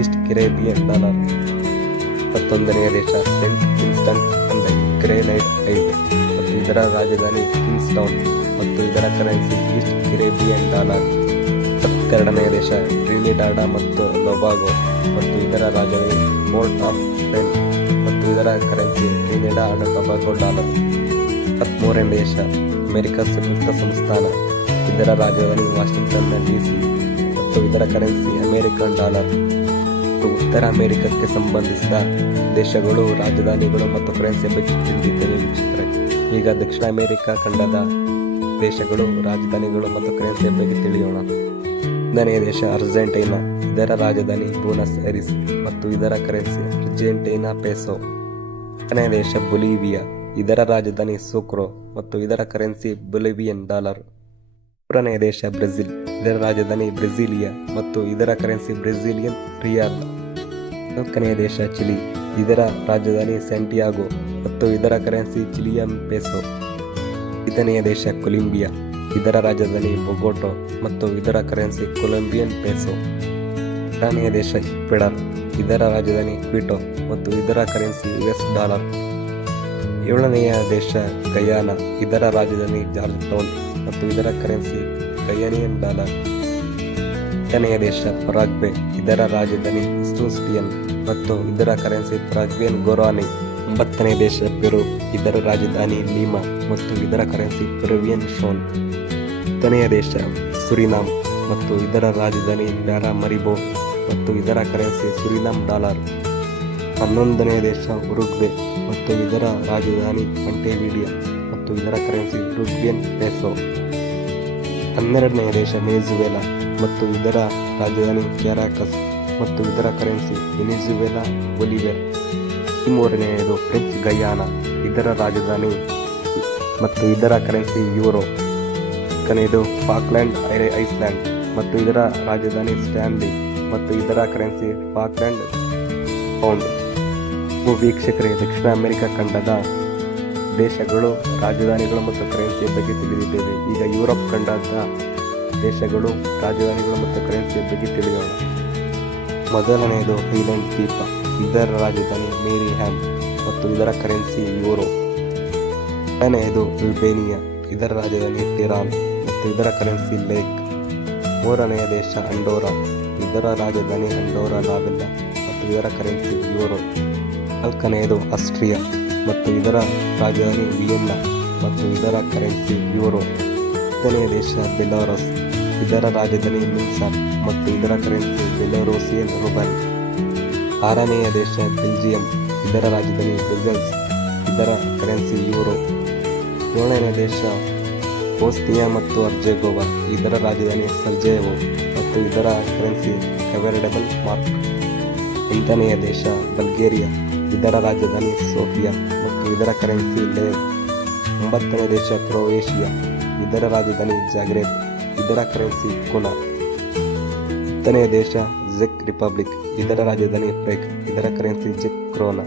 ಈಸ್ಟ್ ಕೆರೇಬಿಯನ್ ಡಾಲರ್. 21ನೇ ದೇಶ ಸೇಂಟ್ ವಿನ್ಸ್ಟನ್ ಅಂಡ್ ಗ್ರೆನೈಡ್ ಐಲ್ಡ್ ಮತ್ತು ಇದರ ರಾಜಧಾನಿ ಕಿಂಗ್ಸ್ಟೌನ್ ಮತ್ತು ಇದರ ಕರೆನ್ಸಿ ಈಸ್ಟ್ ಕೆರೇಬಿಯನ್ ಡಾಲರ್. 22ನೇ ದೇಶ ಟ್ರಿನಿಡಾಡ ಮತ್ತು ಟೊಬಾಗೊ ಮತ್ತು ಇದರ ರಾಜಧಾನಿ ಪೋರ್ಟ್ ಆಫ್ ಸ್ಪೇನ್ ಮತ್ತು ಇದರ ಕರೆನ್ಸಿ ಟ್ರಿನಿಡಾ ಅಂಡ್ ಟೊಬಾಗೊ ಡಾಲರ್. 23ನೇ ದೇಶ ಅಮೆರಿಕ ಸಂಯುಕ್ತ ಸಂಸ್ಥಾನ, ಇದರ ರಾಜಧಾನಿ ವಾಷಿಂಗ್ಟನ್ DC ಮತ್ತು ಇದರ ಕರೆನ್ಸಿ ಅಮೆರಿಕನ್ ಡಾಲರ್. ಉತ್ತರ ಅಮೆರಿಕಕ್ಕೆ ಸಂಬಂಧಿಸಿದ ದೇಶಗಳು, ರಾಜಧಾನಿಗಳು ಮತ್ತು ಕರೆನ್ಸಿಯ ಬಗ್ಗೆ ತಿಳಿದಿದ್ದರೆ ವೀಕ್ಷಕರೇ. ಈಗ ದಕ್ಷಿಣ ಅಮೆರಿಕ ಖಂಡದ ದೇಶಗಳು, ರಾಜಧಾನಿಗಳು ಮತ್ತು ಕರೆನ್ಸಿಯ ಬಗ್ಗೆ ತಿಳಿಯೋಣ. 1ನೇ ದೇಶ ಅರ್ಜೆಂಟೈನಾ, ಇದರ ರಾಜಧಾನಿ ಬ್ಯೂನಸ್ ಐರಿಸ್ ಮತ್ತು ಇದರ ಕರೆನ್ಸಿ ಅರ್ಜೆಂಟೈನಾ ಪೆಸೋ. 2ನೇ ದೇಶ ಬೊಲಿವಿಯಾ, ಇದರ ರಾಜಧಾನಿ ಸೂಕ್ರೋ ಮತ್ತು ಇದರ ಕರೆನ್ಸಿ ಬೊಲಿವಿಯನ್ ಡಾಲರ್. 3ನೇ ದೇಶ ಬ್ರೆಜಿಲ್, ಇದರ ರಾಜಧಾನಿ ಬ್ರೆಜಿಲಿಯಾ ಮತ್ತು ಇದರ ಕರೆನ್ಸಿ ಬ್ರೆಜಿಲಿಯನ್ ರಿಯಾಲ್. 4ನೇ ದೇಶ ಚಿಲಿ, ಇದರ ರಾಜಧಾನಿ ಸ್ಯಾಂಟಿಯಾಗೋ ಮತ್ತು ಇದರ ಕರೆನ್ಸಿ ಚಿಲಿಯನ್ ಪೆಸೋ. 5ನೇ ದೇಶ ಕೊಲಂಬಿಯಾ, ಇದರ ರಾಜಧಾನಿ ಬೊಗೊಟೊ ಮತ್ತು ಇದರ ಕರೆನ್ಸಿ ಕೊಲಂಬಿಯನ್ ಪೆಸೋ. 6ನೇ ದೇಶ ಇಕ್ವೆಡಾರ್, ಇದರ ರಾಜಧಾನಿ ಕ್ವಿಟೋ ಮತ್ತು ಇದರ ಕರೆನ್ಸಿ US ಡಾಲರ್. 7ನೇ ದೇಶ ಗಯಾನಾ, ಇದರ ರಾಜಧಾನಿ ಜಾರ್ಜ್ ಟೌನ್ ಮತ್ತು ಇದರ ಕರೆನ್ಸಿ ಗಯಾನಿಯನ್ ಡಾಲರ್. 8ನೇ ದೇಶ ಪರಾಗ್ವೆ, ಇದರ ರಾಜಧಾನಿ ಅಸ್ಟೂಸಿಯನ್ ಮತ್ತು ಇದರ ಕರೆನ್ಸಿ ಪರಾಗ್ವೆನ್ ಗೊರಾನಿ. 9ನೇ ದೇಶ ಪೆರು, ಇದರ ರಾಜಧಾನಿ ಲೀಮಾ ಮತ್ತು ಇದರ ಕರೆನ್ಸಿ ಪೆರುವಿಯನ್ ಶೋನ್. 10ನೇ ದೇಶ ಸುರಿನಾಮ್ ಮತ್ತು ಇದರ ರಾಜಧಾನಿ ಪ್ಯಾರಾಮರಿಬೋ ಮತ್ತು ಇದರ ಕರೆನ್ಸಿ ಸುರಿನಾಮ್ ಡಾಲರ್. 11ನೇ ದೇಶ ಉರುಗ್ವೆ ಮತ್ತು ಇದರ ರಾಜಧಾನಿ ಮಾಂಟೆವಿಡಿಯಾ ಮತ್ತು ಇದರ ಕರೆನ್ಸಿ ಉರುಗ್ವೆನ್ ಪೆಸೋ. 12ನೇ ದೇಶ ವೆನೆಜುವೆಲಾ ಮತ್ತು ಇದರ ರಾಜಧಾನಿ ಕ್ಯಾರಾಕಸ್ ಮತ್ತು ಇದರ ಕರೆನ್ಸಿ ವೆನೆಜುವೆಲಾ ಬೊಲಿವಿಯರ್. 13ನೇದು ಫ್ರೆಂಚ್ ಗಯಾನಾ, ಇದರ ರಾಜಧಾನಿ ಮತ್ತು ಇದರ ಕರೆನ್ಸಿ ಯೂರೋ. 14ನೇದು ಫಾಕ್ಲ್ಯಾಂಡ್ ಐಸ್ಲ್ಯಾಂಡ್ ಮತ್ತು ಇದರ ರಾಜಧಾನಿ ಸ್ಟ್ಯಾನ್ಲಿ ಮತ್ತು ಇದರ ಕರೆನ್ಸಿ ಫಾಕ್ಲ್ಯಾಂಡ್ ಪೌಂಡ್. ವೀಕ್ಷಕರೇ, ದಕ್ಷಿಣ ಅಮೆರಿಕ ಖಂಡದ ದೇಶಗಳು, ರಾಜಧಾನಿಗಳು ಮತ್ತು ಕರೆನ್ಸಿಯ ಬಗ್ಗೆ ತಿಳಿದಿದ್ದೇವೆ. ಈಗ ಯುರೋಪ್ ಖಂಡದ ದೇಶಗಳು, ರಾಜಧಾನಿಗಳು ಮತ್ತು ಕರೆನ್ಸಿಯ ಬಗ್ಗೆ ತಿಳಿಯೋಣ. ಮೊದಲನೆಯದು ಐಲ್ಯಾಂಡ್ ದ್ವೀಪ, ಇದರ ರಾಜಧಾನಿ ಮೇರಿ ಹ್ಯಾಮ್ ಮತ್ತು ಇದರ ಕರೆನ್ಸಿ ಯೂರೋ. ಎರಡನೆಯದು ಅಲ್ಬೇನಿಯಾ, ಇದರ ರಾಜಧಾನಿ ಟಿರಾನ್ ಮತ್ತು ಇದರ ಕರೆನ್ಸಿ ಲೇಕ್. ಮೂರನೆಯ ದೇಶ ಅಂಡೋರಾ, ಇದರ ರಾಜಧಾನಿ ಅಂಡೋರಾ ಲಾವೆಲ್ಲಾ ಮತ್ತು ಇದರ ಕರೆನ್ಸಿ ಯೂರೋ. ನಾಲ್ಕನೆಯದು ಆಸ್ಟ್ರಿಯಾ ಮತ್ತು ಇದರ ರಾಜಧಾನಿ ವಿಯೆನ್ನಾ ಮತ್ತು ಇದರ ಕರೆನ್ಸಿ ಯೂರೋ. ಐದನೆಯ ದೇಶ ಬೆಲಾರಸ್, ಇದರ ರಾಜಧಾನಿ ಮಿನ್ಸಾಕ್ ಮತ್ತು ಇದರ ಕರೆನ್ಸಿ ಬೆಲಾರೋಸಿಯನ್ ರೂಬಲ್. ಆರನೆಯ ದೇಶ ಬೆಲ್ಜಿಯಂ, ಇದರ ರಾಜಧಾನಿ ಬ್ರುಸೆಲ್ಸ್, ಇದರ ಕರೆನ್ಸಿ ಯೂರೋ. ಏಳನೇ ದೇಶ ಬೋಸ್ನಿಯಾ ಮತ್ತು ಹರ್ಜೆಗೋವಾ, ಇದರ ರಾಜಧಾನಿ ಸರ್ಜೆವೋ ಮತ್ತು ಇದರ ಕರೆನ್ಸಿ ಕವೆರ್ಡೆಬಲ್ ಮಾರ್ಕ್. ಎಂಟನೆಯ ದೇಶ ಬಲ್ಗೇರಿಯಾ, ಇದರ ರಾಜಧಾನಿ ಸೋಫಿಯಾ ಮತ್ತು ಇದರ ಕರೆನ್ಸಿ ಲೇವ್. ಒಂಬತ್ತನೇ ದೇಶ ಕ್ರೊಯೇಷಿಯಾ, ಇದರ ರಾಜಧಾನಿ ಜಾಗ್ರೆಬ್, ಇದರ ಕರೆನ್ಸಿ ಕುನಾ. ಹತ್ತನೆಯ ದೇಶ ಚೆಕ್ ರಿಪಬ್ಲಿಕ್, ಇದರ ರಾಜಧಾನಿ ಪ್ರೇಗ್, ಇದರ ಕರೆನ್ಸಿ ಚೆಕ್ ಕ್ರೋನಾ.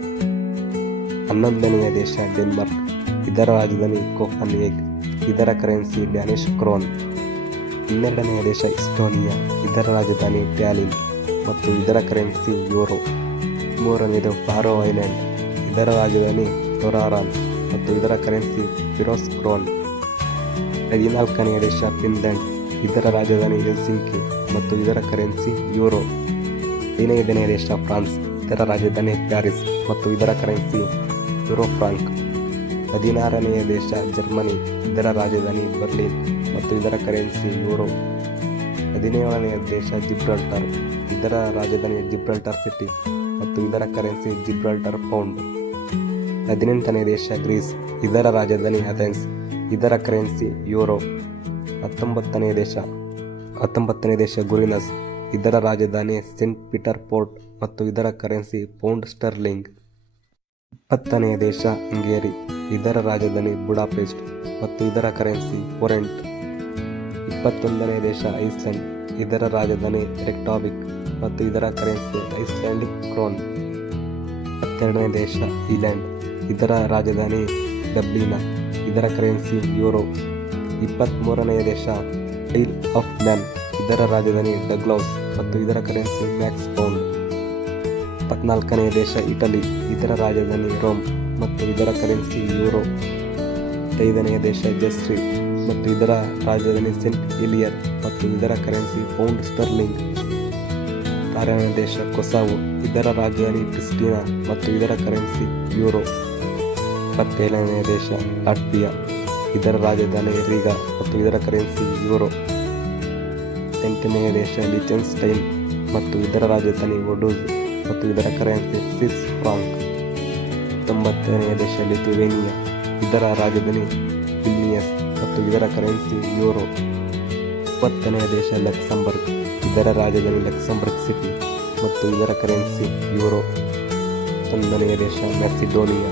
11ನೆಯ ದೇಶ ಡೆನ್ಮಾರ್ಕ್, ಇದರ ರಾಜಧಾನಿ ಕೋಪನ್ಹೇಗನ್ ಇದರ ಕರೆನ್ಸಿ ಡ್ಯಾನಿಶ್ ಕ್ರೋನ್. 12ನೇ ದೇಶ ಇಸ್ಟೋನಿಯಾ, ಇದರ ರಾಜಧಾನಿ ಟ್ಯಾಲಿನ್ ಮತ್ತು ಇದರ ಕರೆನ್ಸಿ ಯೂರೋ. 3ನೇದು ಫಾರೋ ಐಲ್ಯಾಂಡ್, ಇದರ ರಾಜಧಾನಿ ಟೊರಾರಾನ್ ಮತ್ತು ಇದರ ಕರೆನ್ಸಿ ಫಿರೋಸ್ ಕ್ರೋನ್. 14ನೇ ದೇಶ ಫಿನ್ಲ್ಯಾಂಡ್, ಇದರ ರಾಜಧಾನಿ ಹೆಲ್ಸಿಂಕಿ ಮತ್ತು ಇದರ ಕರೆನ್ಸಿ ಯೂರೋ. 15ನೇ ದೇಶ ಫ್ರಾನ್ಸ್, ಇದರ ರಾಜಧಾನಿ ಪ್ಯಾರಿಸ್ ಮತ್ತು ಇದರ ಕರೆನ್ಸಿ ಯೂರೋ ಫ್ರಾಂಕ್. 16ನೇ ದೇಶ ಜರ್ಮನಿ, ಇದರ ರಾಜಧಾನಿ ಬರ್ಲಿನ್ ಮತ್ತು ಇದರ ಕರೆನ್ಸಿ ಯೂರೋ. 17ನೇ ದೇಶ ಜಿಬ್ರಾಲ್ಟರ್, ಇದರ ರಾಜಧಾನಿ ಜಿಬ್ರಾಲ್ಟರ್ ಸಿಟಿ ಮತ್ತು ಇದರ ಕರೆನ್ಸಿ ಜಿಬ್ರಾಲ್ಟರ್ ಪೌಂಡ್. 18ನೇ ದೇಶ ಗ್ರೀಸ್, ಇದರ ರಾಜಧಾನಿ ಅಥೆನ್ಸ್, ಇದರ ಕರೆನ್ಸಿ ಯೂರೋ. 19ನೇ ದೇಶ ಗುರಿನಸ್, ಇದರ ರಾಜಧಾನಿ ಸೆಂಟ್ ಪೀಟರ್ ಪೋರ್ಟ್ ಮತ್ತು ಇದರ ಕರೆನ್ಸಿ ಪೌಂಡ್ ಸ್ಟರ್ಲಿಂಗ್. 20ನೇ ದೇಶ ಹಂಗೇರಿ, ಇದರ ರಾಜಧಾನಿ ಬುಡಾಪೆಸ್ಟ್ ಮತ್ತು ಇದರ ಕರೆನ್ಸಿ ಫೋರೆಂಟ್. 21ನೇ ದೇಶ ಐಸ್ಲ್ಯಾಂಡ್, ಇದರ ರಾಜಧಾನಿ ರೆಕ್ಟಾವಿಕ್ ಮತ್ತು ಇದರ ಕರೆನ್ಸಿ ಐಸ್ಲ್ಯಾಂಡಿಕ್ ಕ್ರೋನ್. 22ನೇ ದೇಶ ಈಲ್ಯಾಂಡ್, ಇದರ ರಾಜಧಾನಿ ಡಬ್ಲಿನ, ಇದರ ಕರೆನ್ಸಿ ಯೂರೋ. 23ನೇ ದೇಶ ಐಲ್ ಆಫ್ ಮ್ಯಾನ್, ಇದರ ರಾಜಧಾನಿ ಡಗ್ಲೌಸ್ ಮತ್ತು ಇದರ ಕರೆನ್ಸಿ ಮ್ಯಾಕ್ಸ್ ಪೌಂಡ್. 24ನೇ ದೇಶ ಇಟಲಿ, ಇದರ ರಾಜಧಾನಿ ರೋಮ್ ಮತ್ತು ಇದರ ಕರೆನ್ಸಿ ಯೂರೋ. 25ನೇ ದೇಶ ಜೆಸ್ರಿ ಮತ್ತು ಇದರ ರಾಜಧಾನಿ ಸೆಂಟ್ ಎಲಿಯರ್ ಮತ್ತು ಇದರ ಕರೆನ್ಸಿ ಪೌಂಡ್ ಸ್ಟರ್ಲಿಂಗ್. 6ನೇ ದೇಶ ಕೊಸಾವೋ, ಇದರ ರಾಜಧಾನಿ ಪ್ರಿಸ್ಟಿನಾ ಮತ್ತು ಇದರ ಕರೆನ್ಸಿ ಯೂರೋ. 27ನೇ ದೇಶ ಲಾಟ್ವಿಯಾ, ಇದರ ರಾಜಧಾನಿ ರೀಗಾ ಮತ್ತು ಇದರ ಕರೆನ್ಸಿ ಯೂರೋ. 8ನೇ ದೇಶ ಲಿಚೆನ್ಸ್ಟೈನ್ ಮತ್ತು ಇದರ ರಾಜಧಾನಿ ವಡೂಜ್ ಮತ್ತು ಇದರ ಕರೆನ್ಸಿ ಸ್ವಿಸ್ ಫ್ರಾಂಕ್. 9ನೇ ದೇಶ ಲಿಥುವೇನಿಯಾ, ಇದರ ರಾಜಧಾನಿ ವಿಲ್ನಿಯಸ್ ಮತ್ತು ಇದರ ಕರೆನ್ಸಿ ಯೂರೋ. 20ನೇ ದೇಶ ಲಕ್ಸಂಬರ್ಗ್, ಇದರ ರಾಜಧಾನಿ ಲಕ್ಸಂಬರ್ಗ್ ಸಿಟಿ ಮತ್ತು ಇದರ ಕರೆನ್ಸಿ ಯೂರೋ. 11ನೇ ದೇಶ ಮೆಸಿಡೋನಿಯಾ,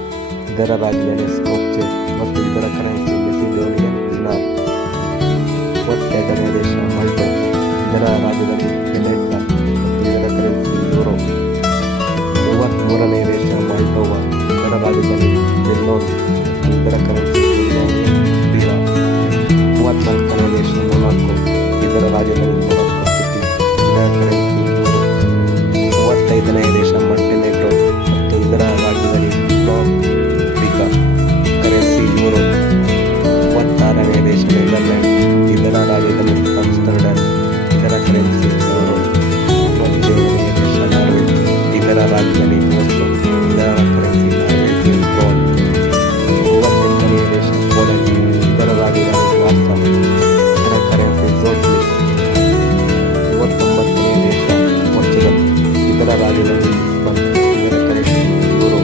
ಇದರ ರಾಜಧಾನಿ ಸ್ಕೋಪ್ಜೆ ಮತ್ತು ಇದರ ಕರೆನ್ಸಿ ಮೆಸಿಡೋನಿಯನ್ ದಿನಾರ್. 22ನೇ ದೇಶ ಮಾಲ್ಟಾ, ಇದರ ರಾಜಧಾನಿ ಎಲೆಟಾ ಮತ್ತು ಇದರ ಕರೆನ್ಸಿ ಯೂರೋ. 33ನೇ ದೇಶ ಮಾಲ್ಡೋವಾ, ಇದರ ರಾಜಧಾನಿ ಮೆಲ್ಲೋನ್ ಮತ್ತು ಇದರ ಕರೆನ್ಸಿ ಲಿರಾ. 34ನೇ ದೇಶ ಮೊನಾಕೋ, ಇದರ ರಾಜಧಾನಿ ಮೊನಾಕೋ ಸಿಟಿ, ಇದರ ಕರೆನ್ಸಿ ಯೂರೋ. 35ನೇ ದೇಶ ಮಾಂಟೆನೆಗ್ರೋ ಮತ್ತು ಇದರ ರಾಜಧಾನಿ ರಿಕಾ, ಕರೆನ್ಸಿ ಯೂರೋ. 36ನೇ ದೇಶ ನೆದರ್ಲ್ಯಾಂಡ್, ಇದರ ರಾಜಧಾನಿ ಆಮ್ಸ್ಟರ್ಡ್ಯಾಮ್, ಇದರ ಕರೆನ್ಸಿ ಯೂರೋ. 37ನೇ ದೇಶ ನಾರ್ವೆ, ಇದರ ರಾಜಧಾನಿ ಓಸ್ಲೋ, ಇದರ ಕರೆನ್ಸಿ ನಾರ್ವೇಜಿಯನ್ ಕ್ರೋನ್. 38ನೇ ದೇಶ ಪೋಲೆಂಡ್, ಇದರ ರಾಜಧಾನಿ ವಾರ್ಸಾ, ಇದರ ಕರೆನ್ಸಿ ಝೋಟ್ಲಿ. 39ನೇ ದೇಶ ಪೋರ್ಚುಗಲ್, ಇದರ ರಾಜಧಾನಿ ಲಿಸ್ಬನ್, ಇದರ ಕರೆನ್ಸಿ ಯೂರೋ.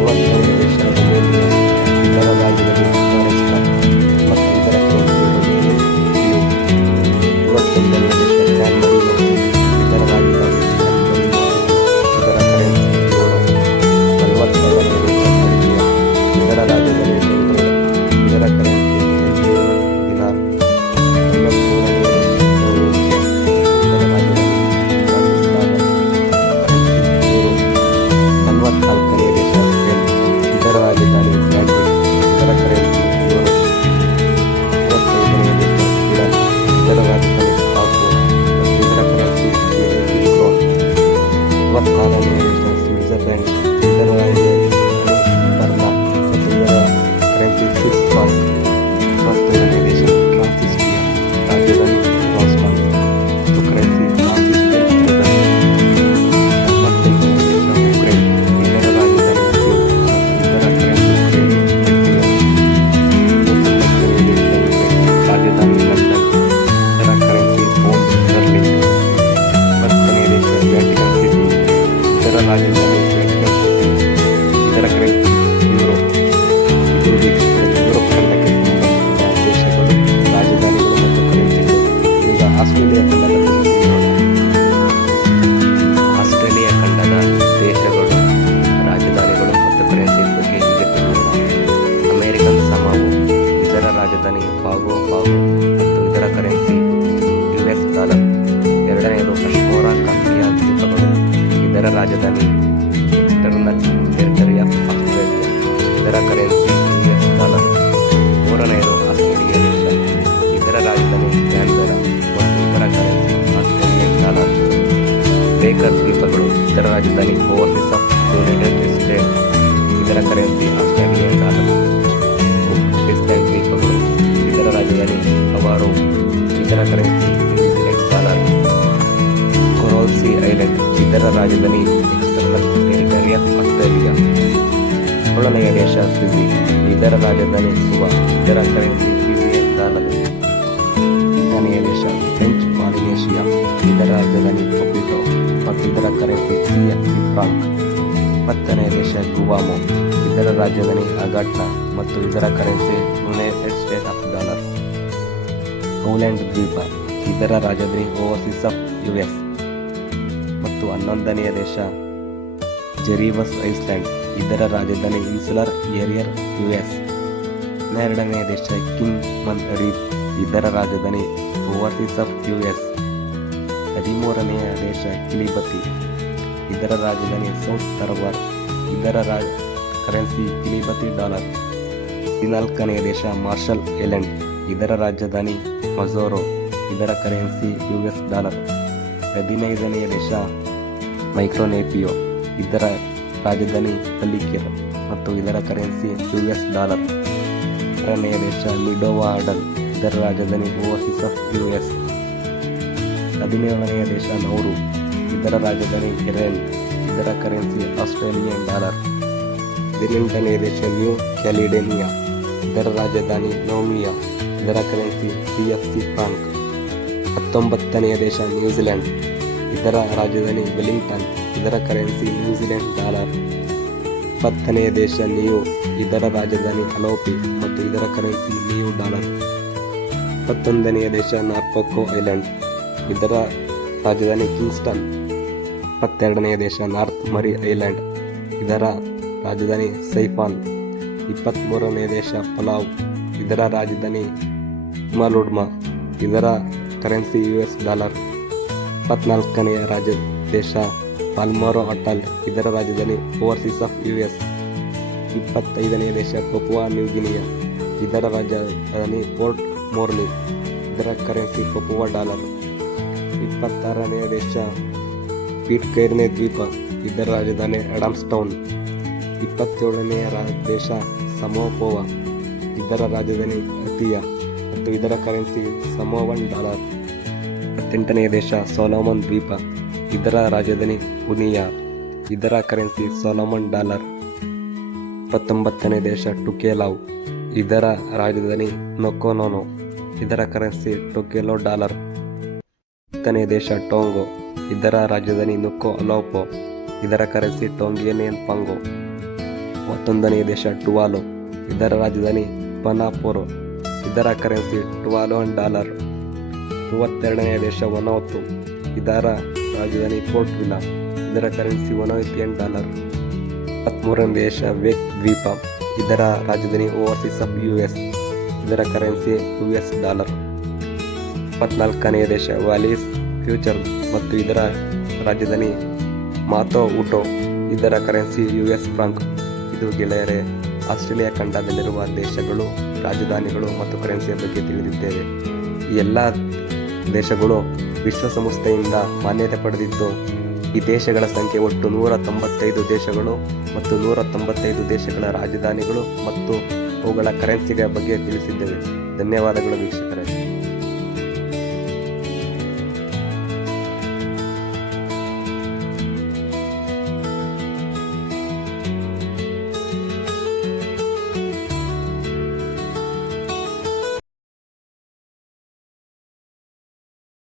40ನೇ ದೇಶ ರೊಮೇನಿಯಾ, ಇದರ ರಾಜಧಾನಿ ಬುಕಾರೆಸ್ಟ್ ಮತ್ತು ಇದರ ಕರೆನ್ಸಿ ರೊಮೇನಿಯನ್ ಲಿವ್. 21ನೇ ದೇಶ ಸ್ಯಾನ್ ಮರಿನೋ, ಇದರ ರಾಜಧಾನಿ ಸ್ಯಾನ್ ಮರಿನೋ, ಇದರ ಕರೆನ್ಸಿ ಯೂರೋ. 42ನೇ ದೇಶ ಸರ್ಬಿಯಾ, ಇದರ ರಾಜಧಾನಿ ಬೆಲ್ಗ್ರೇಡ್, ಇದರ ಕರೆನ್ಸಿ ಸರ್ಬಿಯನ್ ದಿನಾರ್. 43ನೇ ದೇಶ ಕ್ರೊಯೇಷಿಯಾ, ಇದರ ರಾಜಧಾನಿ ಬ್ರಾಟಿಸ್ಲಾವಾ, ಕರೆನ್ಸಿ ಯೂರೋ. 44ನೇ ದೇಶ ಸ್ಪೇನ್, ಇದರ ರಾಜಧಾನಿ ಮ್ಯಾಡ್ರಿಡ್, ಇದರ ಕರೆನ್ಸಿ ಯೂರೋ. 55ನೇ ದೇಶ ಸ್ವೀಡನ್, ಇದರ ರಾಜಧಾನಿ ಸ್ಟಾಕ್ಹೋಮ್ ಮತ್ತು ಇದರ ಕರೆನ್ಸಿ ಸ್ವೇಡಿಷ್ ಕ್ರೋನ್. 56ನೇ ದೇಶ ಸ್ವಿಟ್ಜರ್ಲೆಂಡ್, ಇದರ ರಾಜಧಾನಿ ಬರ್ನಾ ಮತ್ತು ಇದರ ಕರೆನ್ಸಿ ಸ್ವಿಸ್ ಫ್ರಾಂಕ್. 57ನೇ ದೇಶ ಟ್ರಾನ್ಸಿಸ್ಟಿಯಾ, ರಾಜಧಾನಿ ರಾಸ್ಟಾನ್ ಮತ್ತು ಕರೆನ್ಸಿ ಟ್ರಾನ್ಸಿಸ್ಟಿಯನ್ ರೂಬೆಲ್. 78ನೇ ದೇಶ ಉಕ್ರೇನ್, ಇದರ ರಾಜಧಾನಿ ಕೀವ್ ಮತ್ತು ಇದರ ಕರೆನ್ಸಿ ಉಕ್ರೇನ್ ರುಪಿಯಾ. 39ನೇ ದೇಶ ಯುಕ್ರೇನ್, ರಾಜಧಾನಿ ಲಂಡನ್, ಇದರ ಕರೆನ್ಸಿ ಪೌಂಡ್ ಸ್ಟರ್ಲಿಂಗ್. 10ನೇ ದೇಶ ವ್ಯಾಟಿಕನ್ ಸಿಟಿ, ಇದರ ರಾಜಧಾನಿ ವ್ಯಾಟಿಕನ್ ಸಿಟಿ, ಇದರ ಕರೆನ್ಸಿ ಯೂರೋ. ಇದು ಯುರೋಪ್ ಖಂಡಕ್ಕೆ ಸಂಬಂಧಿಸಿದ ದೇಶಗಳು, ರಾಜಧಾನಿಗಳು ಮತ್ತು ಕರೆನ್ಸಿಗಳು. ಈಗ ಆಸ್ಟ್ರೇಲಿಯಾ ಖಂಡದ ಬಗ್ಗೆ ನೋಡೋಣ. ಆಸ್ಟ್ರೇಲಿಯಾ ಖಂಡದ ದೇಶಗಳು, ರಾಜಧಾನಿಗಳು ಮತ್ತು ಕರೆನ್ಸಿ ಬಗ್ಗೆ ಹೀಗೆ ತಿಳಿಯೋಣ. ಅಮೆರಿಕನ್ ಸಮೂಹ, ಇದರ ರಾಜಧಾನಿ ಪಾಗೋ ಪಾಗೋ ಮತ್ತು ಇದರ ಕರೆನ್ಸಿ US ಡಾಲರ್. 2ನೇದು ಅಶ್ಮೋರಾ ಕಾಂಪಿಯಾ ದ್ವೀಪಗಳು, ಇದರ ರಾಜಧಾನಿ ಎಕ್ಸ್ಟರ್ನಲ್ ಟೆರಿಟರಿ ಆಫ್ ಆಸ್ಟ್ರೇಲಿಯಾ, ಇದರ ಕರೆನ್ಸಿ US ಡಾಲರ್. 3ನೇದು ಬೇಕರ್ ದ್ವೀಪಗಳು, ಇದರ ರಾಜಧಾನಿ ಓವರ್ಸೀಸ್ ಆಫ್ ಯುನೈಟೆಡ್ ಸ್ಟೇಟ್ಸ್, ಇದರ currency Australian dollar. Cook island ದ್ವೀಪಗಳು, ಇದರ ರಾಜಧಾನಿ ನವಾರೋ, ಇದರ currency New Zealand dollar. Coral Sea island, ಇದರ ರಾಜಧಾನಿ ಎಕ್ಸ್ಟರ್ನಲ್ ಟೆರಿಟರಿ ಆಫ್ ಆಸ್ಟ್ರೇಲಿಯಾ. 7ನೆಯ ದೇಶ ಫಿಜಿ, ಇದರ ರಾಜಧಾನಿ ಸುವಾ, ಇದರ ಕರೆನ್ಸಿ ಫಿಜಿಯನ್ ಡಾಲರ್. 8ನೆಯ ದೇಶ ಫ್ರೆಂಚ್ ಪಾಲಿನೇಷಿಯಾ, ಇದರ ರಾಜಧಾನಿ ಕೊಬಿಟೋ ಮತ್ತು ಇದರ ಕರೆನ್ಸಿ CFC ಫ್ರಾಂಕ್. 10ನೆಯ ದೇಶ ಗುವಾಮೋ, ಇದರ ರಾಜಧಾನಿ ಅಗಾಟ್ನಾ ಮತ್ತು ಇದರ currency United States of dollar. Poland ದ್ವೀಪ, ಇದರ ರಾಜಧಾನಿ ಓವರ್ಸೀಸ್ ಆಫ್ US. ಮತ್ತು 11ನೆಯ ದೇಶ ಜೆರಿವಸ್ ಐಸ್ಲ್ಯಾಂಡ್, ಇದರ ರಾಜಧಾನಿ ಇನ್ಸುಲರ್ ಏರಿಯರ್ US. 12ನೆಯ ದೇಶ ಕಿಂಗ್ ಮನ್ ರೀಫ್, ಇದರ ರಾಜಧಾನಿ ಓವರ್ಸೀಸ್ ಆಫ್ US. 13ನೆಯ ದೇಶ ಕಿಲಿಬತಿ, ಇದರ ರಾಜಧಾನಿ ಸೌತ್ ತರವಾರ್, ಇದರ ಕರೆನ್ಸಿ ಕಿಲಿಬತಿ ಡಾಲರ್. 14ನೆಯ ದೇಶ ಮಾರ್ಷಲ್ ಐಲ್ಯಾಂಡ್, ಇದರ ರಾಜಧಾನಿ ಮಜೋರೋ, ಇದರ ಕರೆನ್ಸಿ US ಡಾಲರ್. 15ನೆಯ ದೇಶ ಮೈಕ್ರೋನೇಪಿಯೋ, ಇದರ ರಾಜಧಾನಿ ಪಲಿಕೆರ್ ಮತ್ತು ಇದರ ಕರೆನ್ಸಿ US ಡಾಲರ್. 6ನೆಯ ದೇಶ ಮಿಡೋವಾಡಲ್, ಇದರ ರಾಜಧಾನಿ ಓವರ್ಸೀಸ್ ಆಫ್ US. 17ನೆಯ ದೇಶ ನೌರು, ಇದರ ರಾಜಧಾನಿ ಇರೇನ್, ಇದರ ಕರೆನ್ಸಿ ಆಸ್ಟ್ರೇಲಿಯನ್ ಡಾಲರ್. 18ನೆಯ ದೇಶ ನ್ಯೂ ಕ್ಯಾಲಿಡೋನಿಯಾ, ಇದರ ರಾಜಧಾನಿ ನೌಮಿಯಾ, ಇದರ ಕರೆನ್ಸಿ CFC ಫ್ರಾಂಕ್. 19ನೆಯ ದೇಶ ನ್ಯೂಜಿಲೆಂಡ್, ಇದರ ರಾಜಧಾನಿ ವೆಲ್ಲಿಂಗ್ಟನ್, ಇದರ ಕರೆನ್ಸಿ ನ್ಯೂಜಿಲೆಂಡ್ ಡಾಲರ್. 20ನೆಯ ದೇಶ ನಿಯು, ಇದರ ರಾಜಧಾನಿ ಅಲೋಪಿ ಮತ್ತು ಇದರ ಕರೆನ್ಸಿ ನಿಯು ಡಾಲರ್. 21ನೆಯ ದೇಶ ನಾರ್ಫೋಕ್ ಐಲ್ಯಾಂಡ್, ಇದರ ರಾಜಧಾನಿ ಕಿಂಗ್ಸ್ಟನ್. 22ನೆಯ ದೇಶ ನಾರ್ತ್ ಮರಿ ಐಲ್ಯಾಂಡ್, ಇದರ ರಾಜಧಾನಿ ಸೈಫಾನ್. 23ನೇ ದೇಶ ಪಲಾವ್, ಇದರ ರಾಜಧಾನಿ ಮಲುಡ್ಮಾ, ಇದರ ಕರೆನ್ಸಿ US ಡಾಲರ್. 24ನೇ ದೇಶ ಪಾಲ್ಮೋರೋ ಅಟಲ್, ಇದರ ರಾಜಧಾನಿ ಓವರ್ಸೀಸ್ ಆಫ್ US. 25ನೇ ದೇಶ ಪಪುವಾ ನ್ಯೂ ಗಿನಿಯಾ, ಇದರ ರಾಜಧಾನಿ ಪೋರ್ಟ್ ಮೋರ್ನಿ, ಇದರ ಕರೆನ್ಸಿ ಪಪುವಾ ಡಾಲರ್. 26ನೇ ದೇಶ ಪೀಟ್ಕೈರ್ನೆ ದ್ವೀಪ, ಇದರ ರಾಜಧಾನಿ ಅಡಮ್ಸ್ಟೌನ್. 27ನೇ ದೇಶ ಸಮೋಪೋವಾ, ಇದರ ರಾಜಧಾನಿ ಅತಿಯಾ ಮತ್ತು ಇದರ ಕರೆನ್ಸಿ ಸಮೋವನ್ ಡಾಲರ್. 28ನೇ ದೇಶ ಸೊಲೊಮನ್ ದ್ವೀಪ, ಇದರ ರಾಜಧಾನಿ ಉನಿಯಾ, ಇದರ ಕರೆನ್ಸಿ ಸೊಲೊಮನ್ ಡಾಲರ್. 29ನೇ ದೇಶ ಟುಕೇಲಾವ್, ಇದರ ರಾಜಧಾನಿ ನೊಕೊನೊನೊ, ಇದರ ಕರೆನ್ಸಿ ಟೊಕೆಲೋ ಡಾಲರ್. 10ನೇ ದೇಶ ಟೋಂಗೋ, ಇದರ ರಾಜಧಾನಿ ನುಕೊ ಅಲೋಪೊ, ಇದರ ಕರೆನ್ಸಿ ಟೊಂಗಿಯನ್ ಪಂಗೋ. 31ನೇ ದೇಶ ಟುವಾಲೋ, ಇದರ ರಾಜಧಾನಿ ಪನಾಪೊರೋ, ಇದರ ಕರೆನ್ಸಿ ಟುವಾಲೋನ್ ಡಾಲರ್. 32ನೇ ದೇಶ ವನೋತು, ಇದರ ರಾಜಧಾನಿ ಪೋರ್ಟ್ ವಿಲಾ, ಇದರ ಕರೆನ್ಸಿ ವನೋತಿಯನ್ ಡಾಲರ್. 23ನೇ ದೇಶ ವೇಕ್ ದ್ವೀಪ, ಇದರ ರಾಜಧಾನಿ ಓವರ್ಸೀಸ್ ಆಫ್ US, ಇದರ ಕರೆನ್ಸಿ US ಡಾಲರ್. 24ನೇ ದೇಶ ವಾಲಿಸ್ ಫ್ಯೂಚರ್ ಮತ್ತು ಇದರ ರಾಜಧಾನಿ ಮಾತೋ ಉಟೋ, ಇದರ ಕರೆನ್ಸಿ US ಫ್ರಾಂಕ್. ಇದು ಗೆಳೆಯರೇ ಆಸ್ಟ್ರೇಲಿಯಾ ಖಂಡದಲ್ಲಿರುವ ದೇಶಗಳು, ರಾಜಧಾನಿಗಳು ಮತ್ತು ಕರೆನ್ಸಿಯ ಬಗ್ಗೆ ತಿಳಿದಿದ್ದೇವೆ. ಈ ಎಲ್ಲ ದೇಶಗಳು ವಿಶ್ವಸಂಸ್ಥೆಯಿಂದ ಮಾನ್ಯತೆ ಪಡೆದಿದ್ದು, ಈ ದೇಶಗಳ ಸಂಖ್ಯೆ ಒಟ್ಟು 195 ದೇಶಗಳು ಮತ್ತು 195 ದೇಶಗಳ ರಾಜಧಾನಿಗಳು ಮತ್ತು ಅವುಗಳ ಕರೆನ್ಸಿಗಳ ಬಗ್ಗೆ ತಿಳಿಸಿದ್ದೇವೆ. ಧನ್ಯವಾದಗಳು ವೀಕ್ಷಕರೇ.